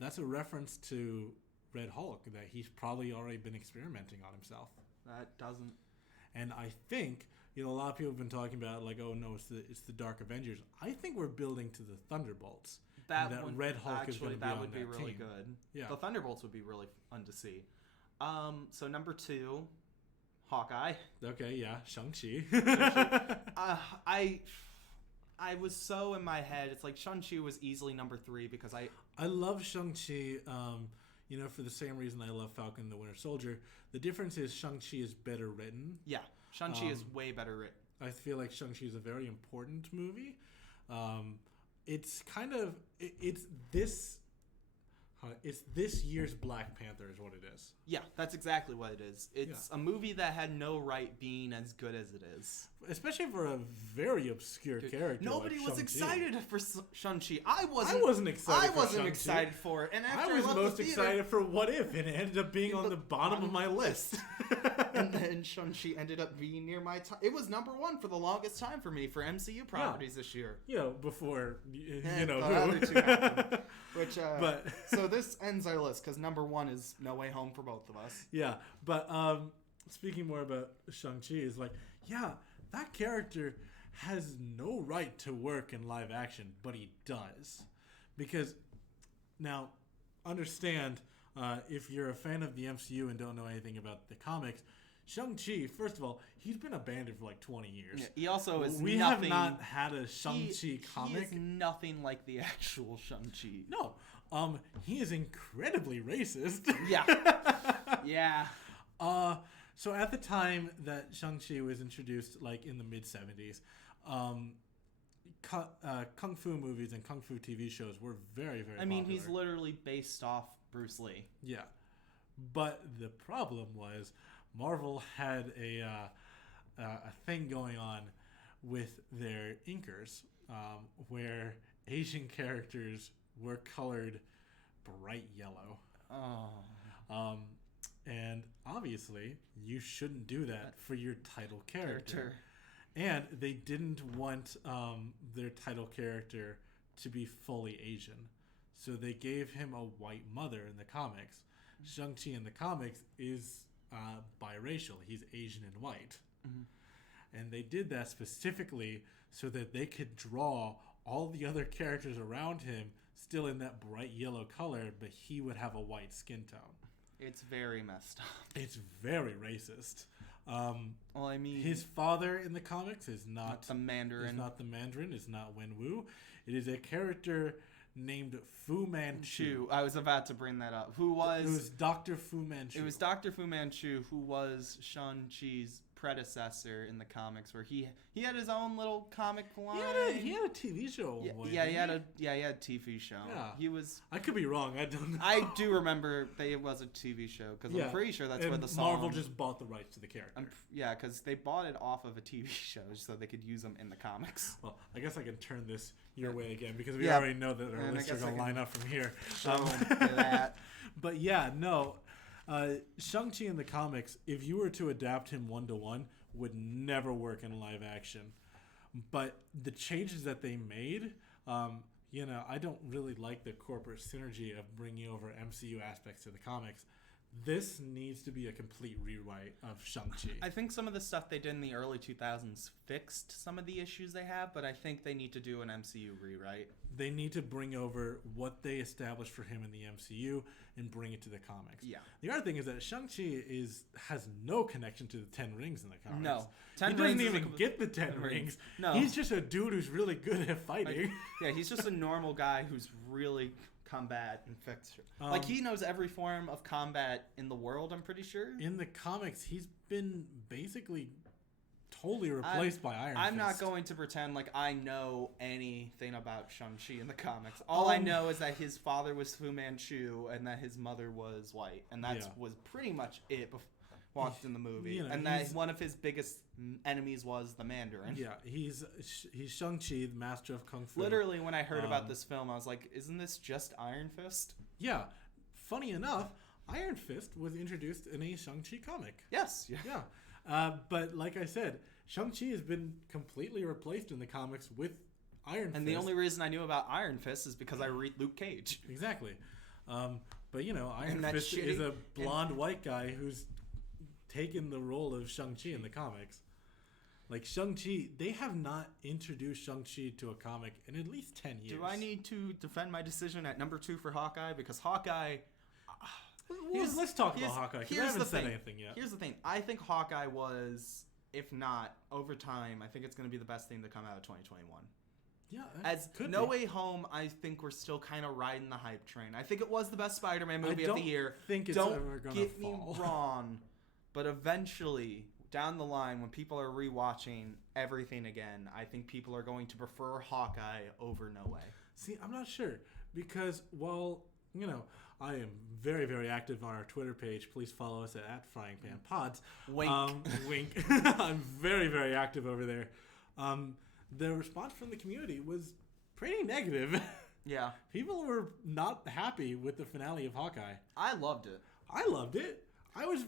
that's a reference to Red Hulk, that he's probably already been experimenting on himself. That doesn't. And I think a lot of people have been talking about like, oh no, it's the Dark Avengers. I think we're building to the Thunderbolts. That Red Hulk is going to be that on would be that really team. good. Yeah. The Thunderbolts would be really fun to see. So number 2, Hawkeye. Okay, yeah, Shang-Chi. I was so in my head. It's like Shang-Chi was easily number 3 because I love Shang-Chi, for the same reason I love Falcon and the Winter Soldier. The difference is Shang-Chi is better written. Yeah, Shang-Chi is way better written. I feel like Shang-Chi is a very important movie. It's this year's Black Panther is what it is. Yeah, that's exactly what it is. It's a movie that had no right being as good as it is. Especially for a very obscure character. Nobody like was Shang-Chi. excited for Shang-Chi. I wasn't excited for Shang-Chi. excited for it. And after I was left most the theater, excited for What If, and it ended up being on the bottom of my list. And then Shang-Chi ended up being near my top. It was number 1 for the longest time for me for MCU properties this year. Before the who. other two happened. Which, so this ends our list because number 1 is No Way Home for both of us. Yeah, but speaking more about Shang-Chi is like, that character has no right to work in live action, but he does. Because, now, understand, if you're a fan of the MCU and don't know anything about the comics, Shang-Chi, first of all, he's been abandoned for like 20 years. Yeah, he also is We nothing, have not had a Shang-Chi comic. He is nothing like the actual Shang-Chi. No. He is incredibly racist. Yeah. Yeah. So at the time that Shang-Chi was introduced, like in the mid-70s, kung fu movies and kung fu TV shows were very, very popular. He's literally based off Bruce Lee. Yeah. But the problem was Marvel had a thing going on with their inkers where Asian characters were colored bright yellow. Oh. And obviously, you shouldn't do that for your title character. And they didn't want their title character to be fully Asian. So they gave him a white mother in the comics. Shang-Chi in the comics is biracial. He's Asian and white. Mm-hmm. And they did that specifically so that they could draw all the other characters around him still in that bright yellow color, but he would have a white skin tone. It's very messed up. It's very racist. Well, his father in the comics is not the Mandarin. Is not the Mandarin. Is not Wen Wu. It is a character named Fu Manchu. I was about to bring that up. It was Dr. Fu Manchu. It was Dr. Fu Manchu who was Shang-Chi's predecessor in the comics, where he had his own little comic line. He had a TV show. He had a TV show. Yeah. He was. I could be wrong. I don't know. I do remember that it was a TV show because I'm pretty sure that's where the song. Marvel just bought the rights to the character. Because they bought it off of a TV show so they could use them in the comics. Well, I guess I can turn this your way again because we already know that our lists are going to line up from here. That. But Shang-Chi in the comics, if you were to adapt him 1-to-1, would never work in live action. But the changes that they made, I don't really like the corporate synergy of bringing over MCU aspects to the comics. This needs to be a complete rewrite of Shang-Chi. I think some of the stuff they did in the early 2000s fixed some of the issues they have, but I think they need to do an MCU rewrite. They need to bring over what they established for him in the MCU and bring it to the comics. Yeah. The other thing is that Shang-Chi has no connection to the 10 Rings in the comics. No. He doesn't even get the 10 rings. No. He's just a dude who's really good at fighting. He's just a normal guy who's really combat and fixture. He knows every form of combat in the world, I'm pretty sure. In the comics, he's been basically totally replaced by Iron Fist. I'm not going to pretend like I know anything about Shang-Chi in the comics. All I know is that his father was Fu Manchu and that his mother was white. And that was pretty much it before walked in the movie. And that one of his biggest enemies was the Mandarin. Yeah, he's Shang-Chi, the master of Kung Fu. Literally, when I heard about this film, I was like, isn't this just Iron Fist? Yeah. Funny enough, Iron Fist was introduced in a Shang-Chi comic. Yes. Yeah. But like I said, Shang-Chi has been completely replaced in the comics with Iron Fist. And the only reason I knew about Iron Fist is because I read Luke Cage. Exactly. But, Iron Fist is a blonde white guy who's taken the role of Shang-Chi in the comics. Like Shang-Chi, they have not introduced Shang-Chi to a comic in at least 10 years. Do I need to defend my decision at number 2 for Hawkeye? Because Hawkeye... Let's talk about Hawkeye, because I haven't said anything yet. Here's the thing. I think Hawkeye was, if not, over time, I think it's going to be the best thing to come out of 2021. Yeah, As No Way Home, I think we're still kind of riding the hype train. I think it was the best Spider-Man movie of the year. Don't get me wrong, but eventually, down the line, when people are rewatching everything again, I think people are going to prefer Hawkeye over No Way. See, I'm not sure, because while, I am very, very active on our Twitter page. Please follow us at Frying Pan Pods. Wink. Wink. I'm very, very active over there. The response from the community was pretty negative. Yeah. People were not happy with the finale of Hawkeye. I loved it. I loved it. I was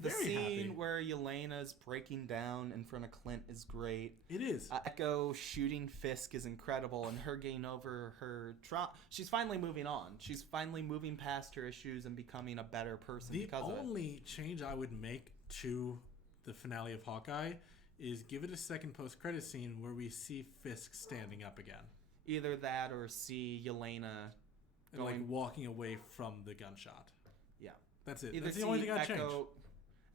very happy. The scene where Yelena's breaking down in front of Clint is great. It is. Echo shooting Fisk is incredible, and her getting over her trauma. She's finally moving on. She's finally moving past her issues and becoming a better person because of it. The only change I would make to the finale of Hawkeye is give it a second post-credit scene where we see Fisk standing up again. Either that or see Yelena walking away from the gunshot. Yeah. That's it. Either That's the only thing I'd change.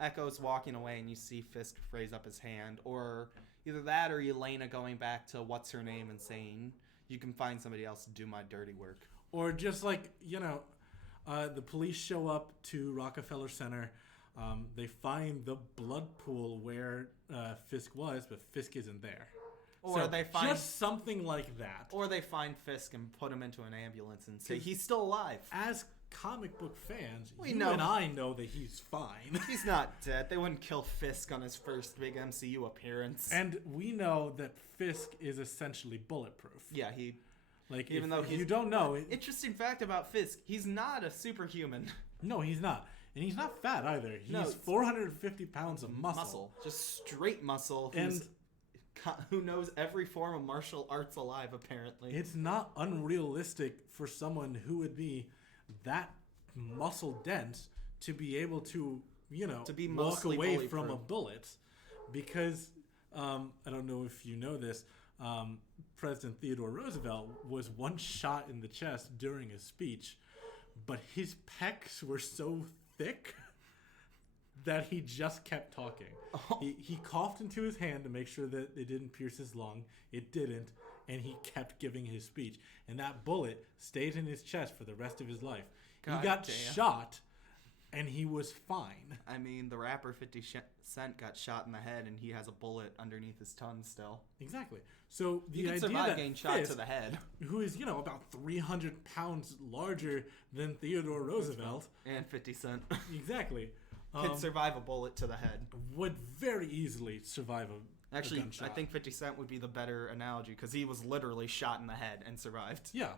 Echo's walking away and you see Fisk raise up his hand, or either that or Yelena going back to what's her name and saying, you can find somebody else to do my dirty work. Or just the police show up to Rockefeller Center. They find the blood pool where Fisk was, but Fisk isn't there. Or they find just something like that. Or they find Fisk and put him into an ambulance and say he's still alive. As comic book fans, and I know that he's fine. He's not dead. They wouldn't kill Fisk on his first big MCU appearance. And we know that Fisk is essentially bulletproof. Yeah, even though you don't know. Interesting fact about Fisk, he's not a superhuman. No, he's not. And he's not fat either. He's 450 pounds of muscle. Just straight muscle. Who knows every form of martial arts alive, apparently. It's not unrealistic for someone who would be that muscle dense to be able to, walk away from a bullet. Because, I don't know if you know this, President Theodore Roosevelt was once shot in the chest during a speech, but his pecs were so thick that he just kept talking. Oh. He coughed into his hand to make sure that it didn't pierce his lung. It didn't, and he kept giving his speech. And that bullet stayed in his chest for the rest of his life. He got shot, and he was fine. I mean, the rapper 50 Cent got shot in the head, and he has a bullet underneath his tongue still. Exactly. So the idea survive that getting shot to the head, who is about 300 pounds larger than Theodore Roosevelt, and 50 Cent, exactly, could survive a bullet to the head, would very easily survive a gunshot. I think 50 Cent would be the better analogy because he was literally shot in the head and survived. Yeah,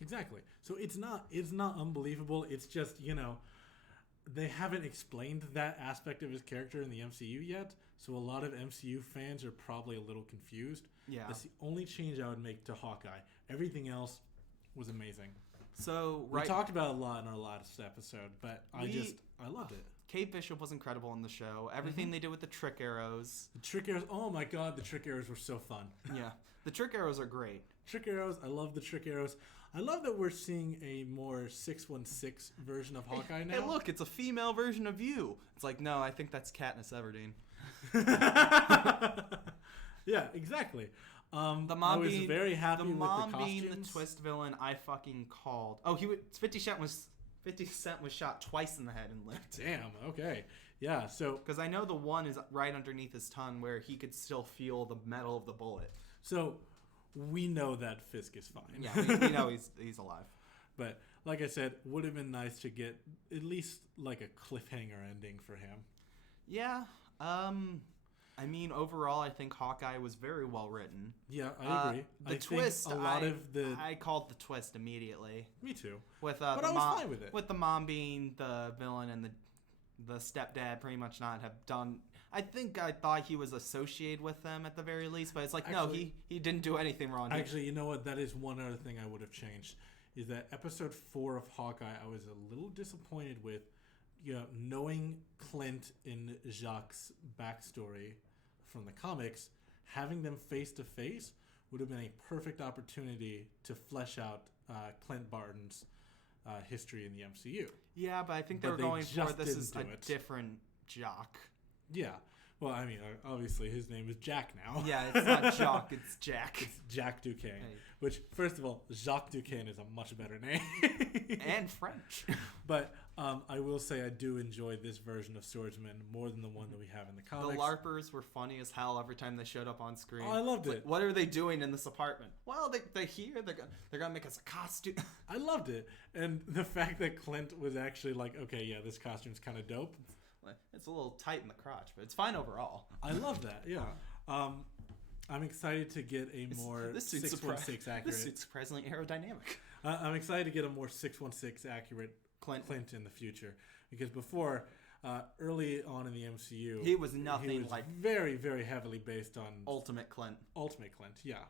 exactly. So it's not unbelievable. It's just they haven't explained that aspect of his character in the MCU yet, so a lot of MCU fans are probably a little confused. Yeah. That's the only change I would make to Hawkeye. Everything else was amazing. So we talked about it a lot in our last episode, but I loved it. Kate Bishop was incredible in the show. Everything they did with the trick arrows. The trick arrows, oh my god, the trick arrows were so fun. Yeah. The trick arrows are great. Trick arrows, I love the trick arrows. I love that we're seeing a more 616 version of Hawkeye now. Hey, look, it's a female version of you. It's like, no, I think that's Katniss Everdeen. Yeah, exactly. The mom I was very happy with the costumes. The mom being the twist villain, I fucking called. Oh, 50 Cent was shot twice in the head and lived. Damn. Okay. Yeah. So because I know the one is right underneath his tongue where he could still feel the metal of the bullet. So we know that Fisk is fine. Yeah, we know he's alive. But like I said, would have been nice to get at least like a cliffhanger ending for him. Yeah. I mean, overall, I think Hawkeye was very well written. Yeah, I agree. The twist, I called the twist immediately. Me too. But I was fine with it. With the mom being the villain and the stepdad pretty much not have done. I thought he was associated with them at the very least, but it's like, actually, no, he didn't do anything wrong. Actually, you know what? That is one other thing I would have changed. Is that episode 4 of Hawkeye, I was a little disappointed with, knowing Clint and Jacques' backstory from the comics, having them face to face would have been a perfect opportunity to flesh out Clint Barton's history in the MCU. Yeah, but I think they were going for this is a different Jock. Yeah. Well, I mean, obviously his name is Jack now. Yeah, it's not Jock, it's Jack. It's Jack Duquesne. Hey. Which, first of all, Jacques Duquesne is a much better name. And French. But I will say I do enjoy this version of Swordsman more than the one that we have in the comics. The LARPers were funny as hell every time they showed up on screen. Oh, I loved it. Like, what are they doing in this apartment? Well, they're here. They're gonna make us a costume. I loved it. And the fact that Clint was actually like, okay, yeah, this costume's kind of dope. It's a little tight in the crotch, but it's fine overall. I love that, yeah. I'm excited to get a more 616 accurate... This suit's surprisingly aerodynamic. I'm excited to get a more 616 accurate Clint in the future. Because before, early on in the MCU... He was nothing like... very, very heavily based on... Ultimate Clint. Ultimate Clint, yeah.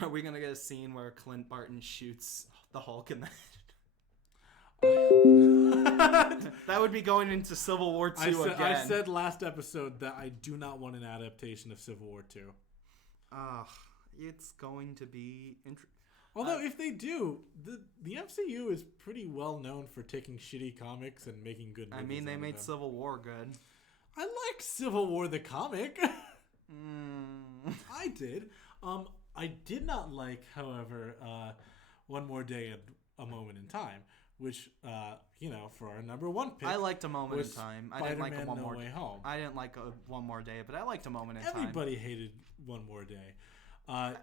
Are we going to get a scene where Clint Barton shoots the Hulk in the head? That would be going into Civil War 2 again. I said last episode that I do not want an adaptation of Civil War 2. It's going to be Although if they do, the MCU is pretty well known for taking shitty comics and making good movies. I mean, they made Civil War good. I like Civil War the comic. I did. I did not like, however, One More Day and A Moment in Time. Which, for our number one pick, I liked A Moment in Time. I didn't like a One More Way Home. I didn't like a One More Day, but I liked A Moment in Time. Everybody hated One More Day,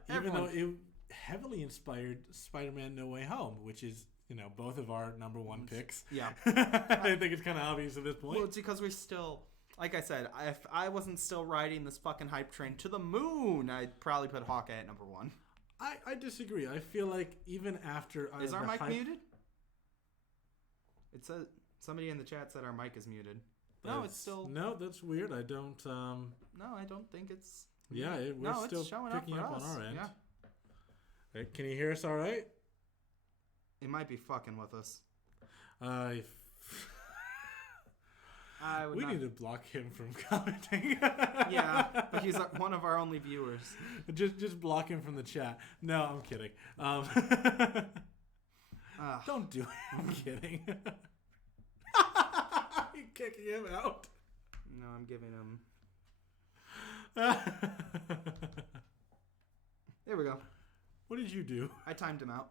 even though it heavily inspired Spider-Man No Way Home, which is both of our number one picks. Yeah, I think it's kind of obvious at this point. Well, it's because we're still, like I said, if I wasn't still riding this fucking hype train to the moon, I'd probably put Hawkeye at number one. I disagree. I feel like even after is our mic muted? It says somebody in the chat said our mic is muted. No, it's still. No, that's weird. I don't. No, I don't think it's. Yeah, we're still picking up on our end. Yeah. Hey, can you hear us all right? It might be fucking with us. We need to block him from commenting. Yeah, but he's one of our only viewers. Just block him from the chat. No, I'm kidding. Don't do it. I'm kidding. You're kicking him out. No, I'm giving him. There we go. What did you do? I timed him out.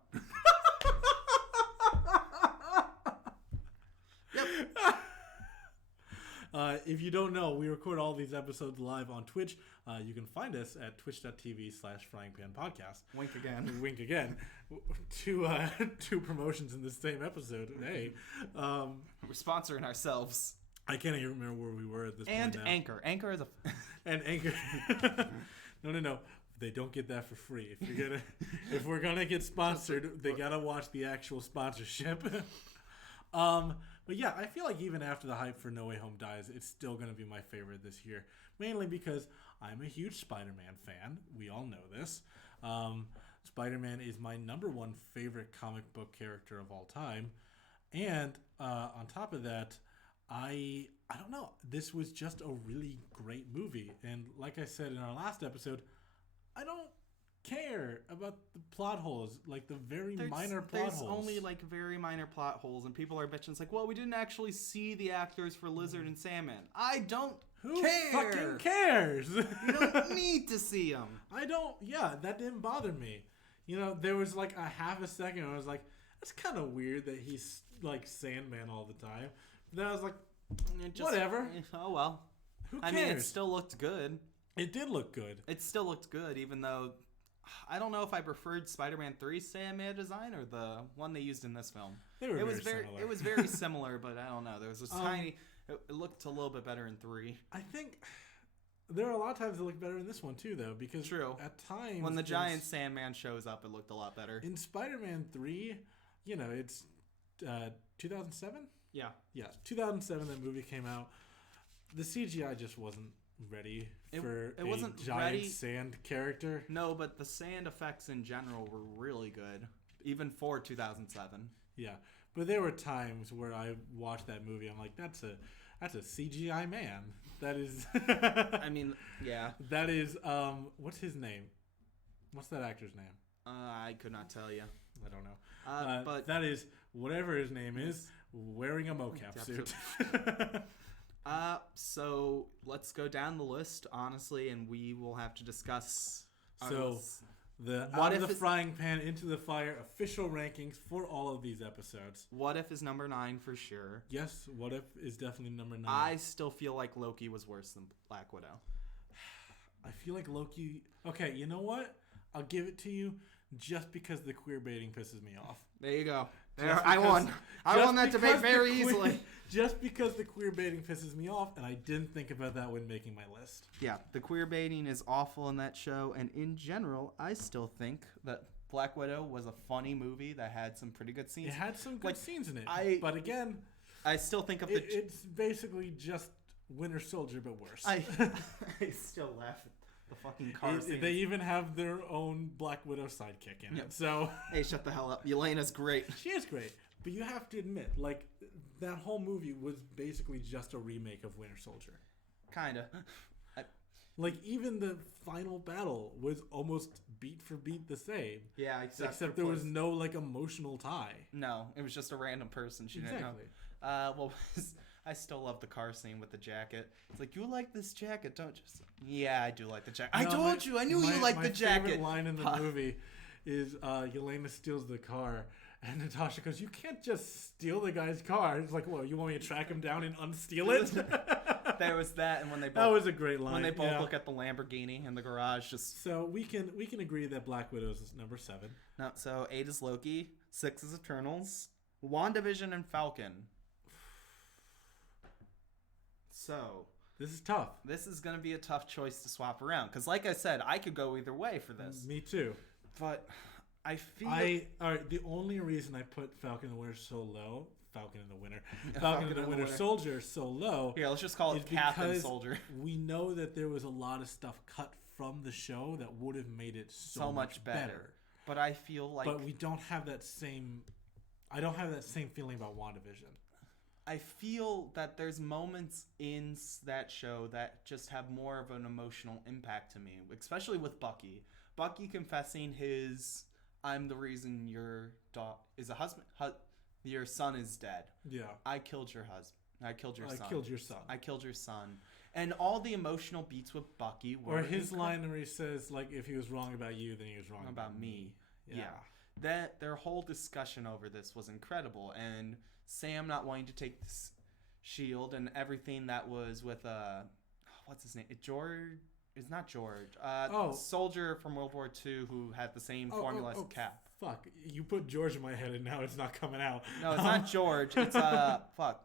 If you don't know, we record all these episodes live on Twitch. You can find us at twitch.tv/fryingpanpodcast. Wink again. Wink again. Two promotions in the same episode. Hey. We're sponsoring ourselves. I can't even remember where we were at this point now. And Anchor. Anchor is a... And Anchor. No. They don't get that for free. If we're gonna get sponsored, they gotta watch the actual sponsorship. But yeah, I feel like even after the hype for No Way Home dies, it's still going to be my favorite this year. Mainly because I'm a huge Spider-Man fan. We all know this. Spider-Man is my number one favorite comic book character of all time. And on top of that, I don't know. This was just a really great movie. And like I said in our last episode, I don't care about the plot holes, like the minor plot holes. There's only like very minor plot holes, and people are bitching. It's like, well, we didn't actually see the actors for Lizard and Sandman. I don't Who fucking cares? You don't need to see them. I don't. Yeah, that didn't bother me. There was like a half a second where I was like, that's kind of weird that he's like Sandman all the time. Then I was like, whatever. Oh well. Who cares? I mean, it still looked good. It did look good. It still looked good, even though I don't know if I preferred Spider-Man 3's Sandman design or the one they used in this film. They were very similar. It was very similar, but I don't know. There was this tiny... It looked a little bit better in 3. I think there are a lot of times that look better in this one, too, though. Because at times... When the giant Sandman shows up, it looked a lot better. In Spider-Man 3, it's 2007? Yeah. Yes, 2007 that movie came out. The CGI just wasn't ready for a giant sand character. No, but the sand effects in general were really good, even for 2007. Yeah, but there were times where I watched that movie. I'm like, that's That's a CGI man. That is. I mean, yeah. That is. What's his name? What's that actor's name? I could not tell you. I don't know. But that is whatever his name is, wearing a mocap suit. So let's go down the list, honestly, and we will have to discuss. The Out of the Frying Pan into the Fire official rankings for all of these episodes. What If is number 9 for sure. Yes, What If is definitely number 9. I still feel like Loki was worse than Black Widow. I feel like Loki... Okay, you know what? I'll give it to you just because the queer baiting pisses me off. There you go. I won. I won that debate very easily. Just because the queer baiting pisses me off, and I didn't think about that when making my list. Yeah, the queer baiting is awful in that show, and in general, I still think that Black Widow was a funny movie that had some pretty good scenes. It had some good scenes in it, but again... I still think of it's basically just Winter Soldier, but worse. I still laugh at the fucking car scenes. They even have their own Black Widow sidekick in it, so... Hey, shut the hell up. Yelena's great. She is great. But you have to admit, like, that whole movie was basically just a remake of Winter Soldier. Kinda. Like, even the final battle was almost beat for beat the same. Yeah, except there was no, like, emotional tie. No, it was just a random person she didn't know. Well, I still love the car scene with the jacket. It's like, you like this jacket, don't you? Yeah, I do like the jacket. I told you, I knew you liked the jacket. My favorite line in the movie is Yelena steals the car. And Natasha goes, you can't just steal the guy's car. It's like, well, you want me to track him down and unsteal it? There was that, and when they both, that was a great line. When they both look at the Lamborghini in the garage, just so we can agree that Black Widow is number 7. No, so 8 is Loki, 6 is Eternals, WandaVision, and Falcon. So this is tough. This is gonna be a tough choice to swap around because, like I said, I could go either way for this. Me too, but. I feel all right. The only reason I put Falcon and the Winter so low, Falcon and the Winter Soldier so low. Yeah, let's just call it Captain Soldier. We know that there was a lot of stuff cut from the show that would have made it so much better. But I feel like, we don't have that same. I don't have that same feeling about WandaVision. I feel that there's moments in that show that just have more of an emotional impact to me, especially with Bucky. Bucky confessing his. I'm the reason your is a husband. Your son is dead. Yeah. I killed your husband. I killed your son. I killed your son. I killed your son. And all the emotional beats with Bucky were... Or his line where he says, like, if he was wrong about you, then he was wrong about me. Yeah. That their whole discussion over this was incredible. And Sam not wanting to take this shield and everything that was with... what's his name? George... It's not George. Soldier from World War II who had the same formula as Cap. Fuck. You put George in my head and now it's not coming out. No, it's not George. It's, fuck.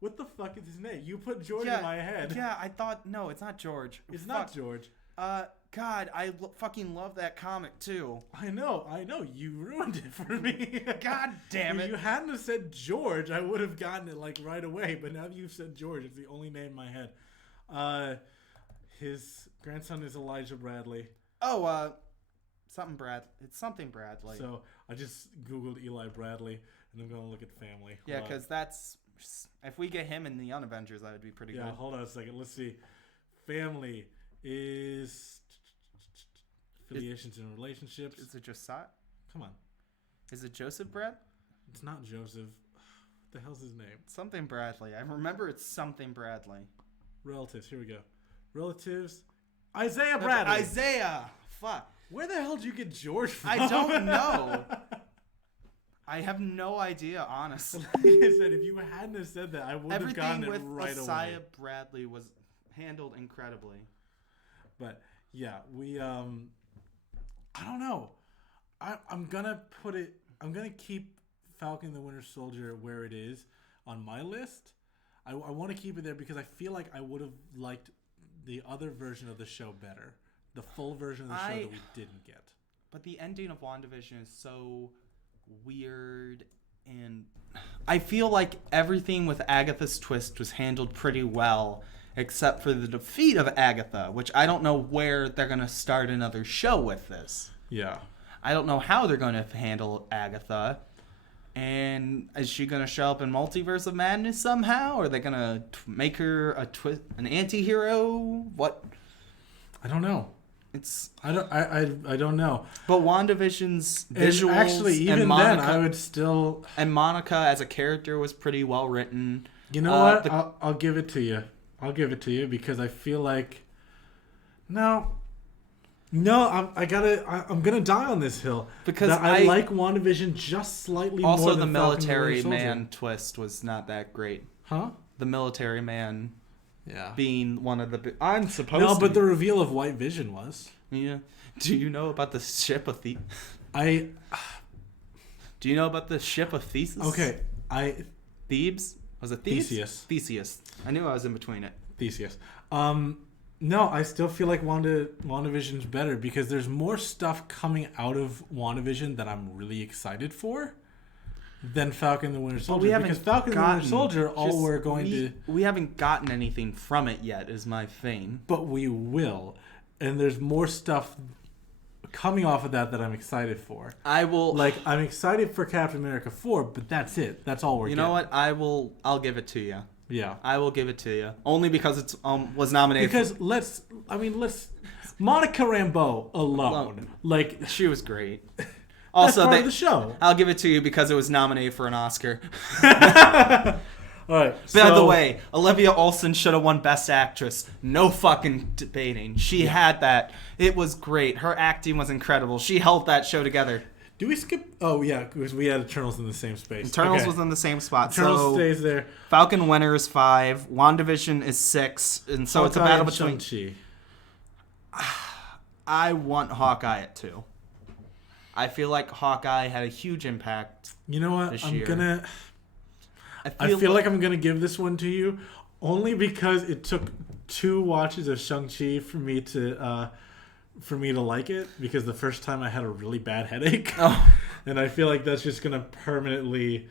What the fuck is his name? You put George in my head. Yeah, I thought... No, it's not George. It's not George. God, I fucking love that comic, too. I know. You ruined it for me. God damn it. If you hadn't have said George, I would have gotten it, like, right away. But now that you've said George, it's the only name in my head. His grandson is Elijah Bradley. Oh, something Brad. It's something Bradley. So I just Googled Eli Bradley, and I'm going to look at family. Yeah, because that's... If we get him in the Unavengers, that would be pretty good. Yeah, hold on a second. Let's see. Family is... Affiliations and relationships. Is it Josiah? Come on. Is it Joseph Brad? It's not Joseph. What the hell's his name? Something Bradley. I remember it's something Bradley. Relatives. Here we go. Relatives. Isaiah Bradley. Isaiah. Fuck. Where the hell did you get George from? I don't know. I have no idea, honestly. Like I said, if you hadn't have said that, I would have gotten it right away. Everything with Isaiah Bradley was handled incredibly. But yeah, we I don't know. I'm gonna keep Falcon the Winter Soldier where it is on my list. I want to keep it there because I feel like I would have liked the other version of the show better. The full version of the show that we didn't get. But the ending of WandaVision is so weird, and I feel like everything with Agatha's twist was handled pretty well, except for the defeat of Agatha, which I don't know where they're going to start another show with this. Yeah. I don't know how they're going to handle Agatha. And is she gonna show up in Multiverse of Madness somehow? Or are they gonna make her an anti-hero? What? I don't know. I don't know. But WandaVision's visuals, and actually, even and Monica, then, I would still. And Monica as a character was pretty well written. You know what? I'll give it to you. I'll give it to you because I feel like. No, I'm gonna die on this hill because I like WandaVision just slightly more. Also, than the military Falcon and the Winter man Soldier. twist was not that great. Huh? The military man. Yeah. Being one of the... I'm supposed No, to but be. the reveal of White Vision was. Yeah. Do you know about the ship of Theseus? Do you know about the ship of Theseus? Okay. Thebes? Was it Thebes? Theseus. Theseus. I knew I was in between it. Theseus. No, I still feel like WandaVision's better because there's more stuff coming out of WandaVision that I'm really excited for than Falcon and the Winter Soldier. Because Falcon and the Winter Soldier, we haven't gotten anything from it yet, is my thing. But we will. And there's more stuff coming off of that I'm excited for. I'm excited for Captain America 4, but that's it. That's all we're getting. You know what? I'll give it to you. Yeah. I will give it to you. Only because it was nominated. Because let's Monica Rambeau alone. She was great. Also, part of the show. I'll give it to you because it was nominated for an Oscar. All right. By the way, Olivia Olsen should have won Best Actress. No fucking debating. She had that. It was great. Her acting was incredible. She held that show together. Do we skip? Oh, yeah, because we had Eternals in the same space. Eternals was in the same spot. Eternals stays there. Falcon Winter is 5. WandaVision is 6. And so it's a battle between... Shang-Chi. I want Hawkeye at 2. I feel like Hawkeye had a huge impact. You know what? I'm gonna. I feel like I'm gonna give this one to you, only because it took 2 watches of Shang-Chi for me to like it. Because the first time I had a really bad headache, and I feel like that's just gonna permanently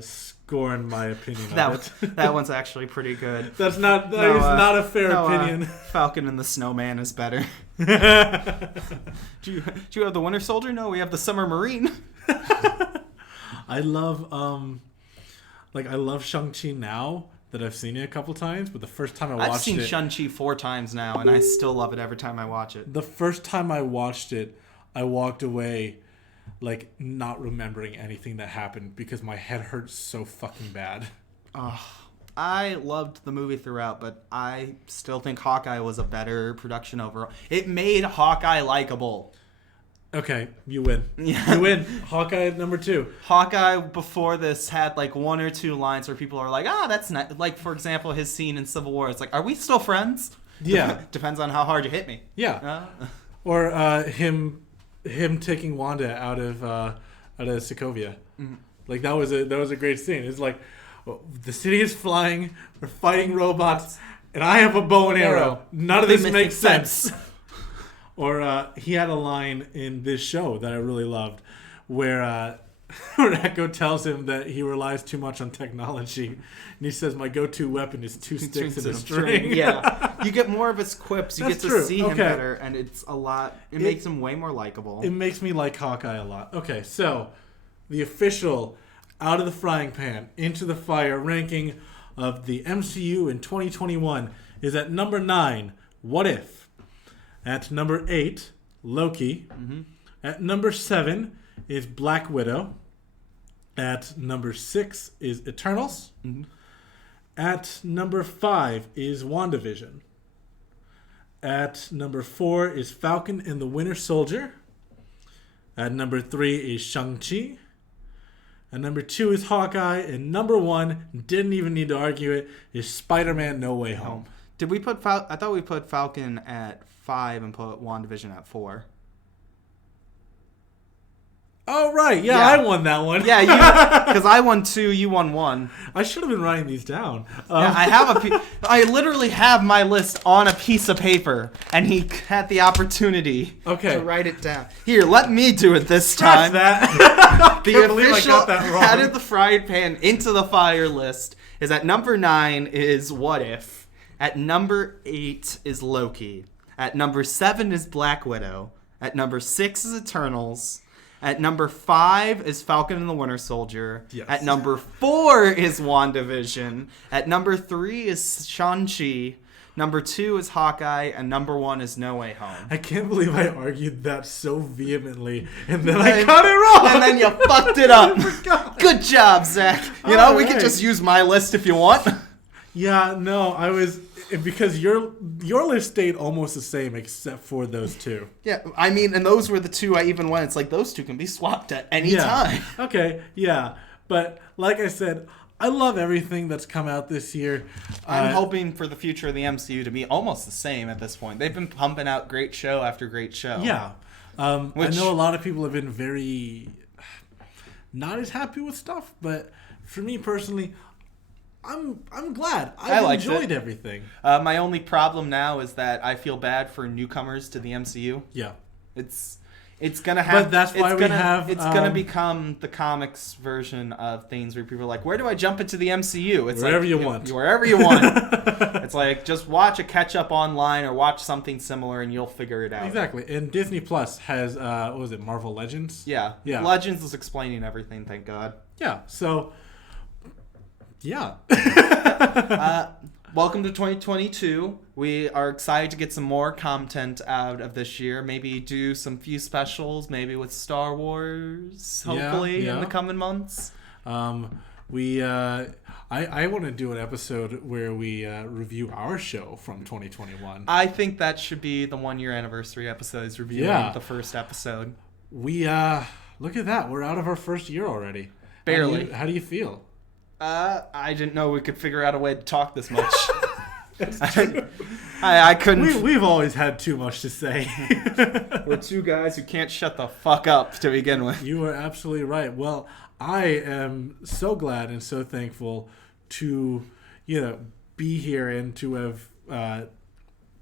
scorn my opinion of it. That one's actually pretty good. That is not a fair opinion. Falcon and the Snowman is better. Do you have the Winter Soldier? No, we have the Summer Marine. I love Shang-Chi now that I've seen it a couple times, but the first time I've seen Shang-Chi 4 times now, and I still love it every time I watch it. The first time I watched it, I walked away not remembering anything that happened because my head hurt so fucking bad. I loved the movie throughout, but I still think Hawkeye was a better production overall. It made Hawkeye likable. Okay, you win. Yeah. You win. Hawkeye at number 2. Hawkeye before this had 1 or 2 lines where people are like, that's not... for example, his scene in Civil War. It's like, are we still friends? Yeah. Depends on how hard you hit me. Yeah. Or him taking Wanda out of Sokovia. Mm-hmm. That was a great scene. It's like, the city is flying, we're fighting robots, and I have a bow and arrow. None of this makes sense. Or he had a line in this show that I really loved where Echo tells him that he relies too much on technology. And he says, my go-to weapon is 2 sticks and a string. Yeah. You get more of his quips. You get to see him better, and it's a lot. It makes him way more likable. It makes me like Hawkeye a lot. Okay, so the official out of the frying pan into the fire ranking of the MCU in 2021 is at number 9, What If? At number 8, Loki. Mm-hmm. At number 7 is Black Widow. At number 6 is Eternals. Mm-hmm. At number 5 is WandaVision. At number 4 is Falcon and the Winter Soldier. At number 3 is Shang-Chi. And number 2 is Hawkeye. And number 1, didn't even need to argue it, is Spider-Man No Way Home. Did we put I thought we put Falcon at 5 and put WandaVision at 4. Oh, right. Yeah, I won that one. Yeah, because I won 2, you won 1. I should have been writing these down. Yeah, I literally have my list on a piece of paper, and he had the opportunity to write it down. Here, let me do it this time. That. The official out of the frying pan into the fire list is at number 9 is What If. At number 8 is Loki. At number 7 is Black Widow. At number 6 is Eternals. At number 5 is Falcon and the Winter Soldier. Yes. At number 4 is WandaVision. At number 3 is Shang-Chi. Number 2 is Hawkeye, and number 1 is No Way Home. I can't believe I argued that so vehemently, and then I got it wrong. And then you fucked it up. Good job, Zach. You know, we could just use my list if you want. Yeah, no, I was because your list stayed almost the same except for those two. Yeah, I mean, and those were the two I even went. It's like those two can be swapped at any time. Okay, yeah, but like I said, I love everything that's come out this year. I'm hoping for the future of the MCU to be almost the same at this point. They've been pumping out great show after great show. Yeah. I know a lot of people have been very not as happy with stuff, but for me personally, I'm glad. I've enjoyed everything. My only problem now is that I feel bad for newcomers to the MCU. Yeah. It's gonna have. But that's why it's gonna become the comics version of things where people are like, "Where do I jump into the MCU?" It's wherever like, you want. Wherever you want. It's like just watch a catch up online or watch something similar, and you'll figure it out. Exactly. And Disney Plus has what was it? Marvel Legends. Yeah. Legends is explaining everything. Thank God. Yeah. So. Yeah. Welcome to 2022. We are excited to get some more content out of this year. Maybe do some few specials, maybe with Star Wars, hopefully, in the coming months. I want to do an episode where we review our show from 2021. I think that should be the 1-year anniversary episode, is reviewing the first episode. We, look at that. We're out of our first year already. Barely. How do you feel? I didn't know we could figure out a way to talk this much. I couldn't. We've always had too much to say. We're two guys who can't shut the fuck up to begin with. You are absolutely right. Well, I am so glad and so thankful to, be here and to have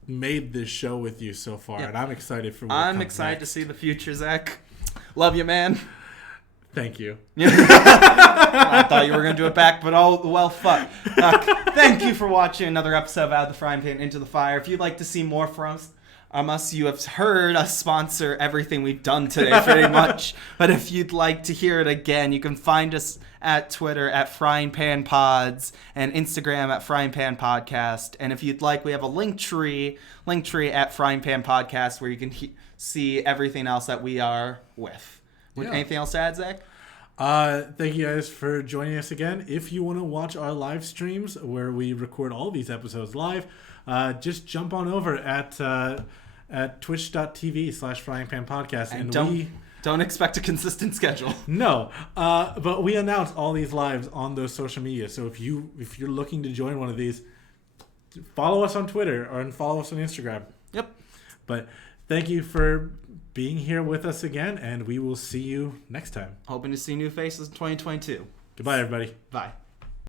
made this show with you so far. Yeah. And I'm excited for what I'm excited to see the future, Zach. Love you, man. Thank you. I thought you were going to do it back, but fuck. Thank you for watching another episode of Out of the Frying Pan Into the Fire. If you'd like to see more from us, you have heard us sponsor everything we've done today, pretty much. But if you'd like to hear it again, you can find us at Twitter at Frying Pan Pods and Instagram at Frying Pan Podcast. And if you'd like, we have a link tree at Frying Pan Podcast where you can see everything else that we are with. Anything else to add, Zach? Thank you guys for joining us again. If you want to watch our live streams where we record all these episodes live, just jump on over at twitch.tv/fryingpanpodcast. And don't expect a consistent schedule. No, but we announce all these lives on those social media. So if you're looking to join one of these, follow us on Twitter or follow us on Instagram. Yep. But thank you for being here with us again, and we will see you next time. Hoping to see new faces in 2022. Goodbye, everybody. Bye.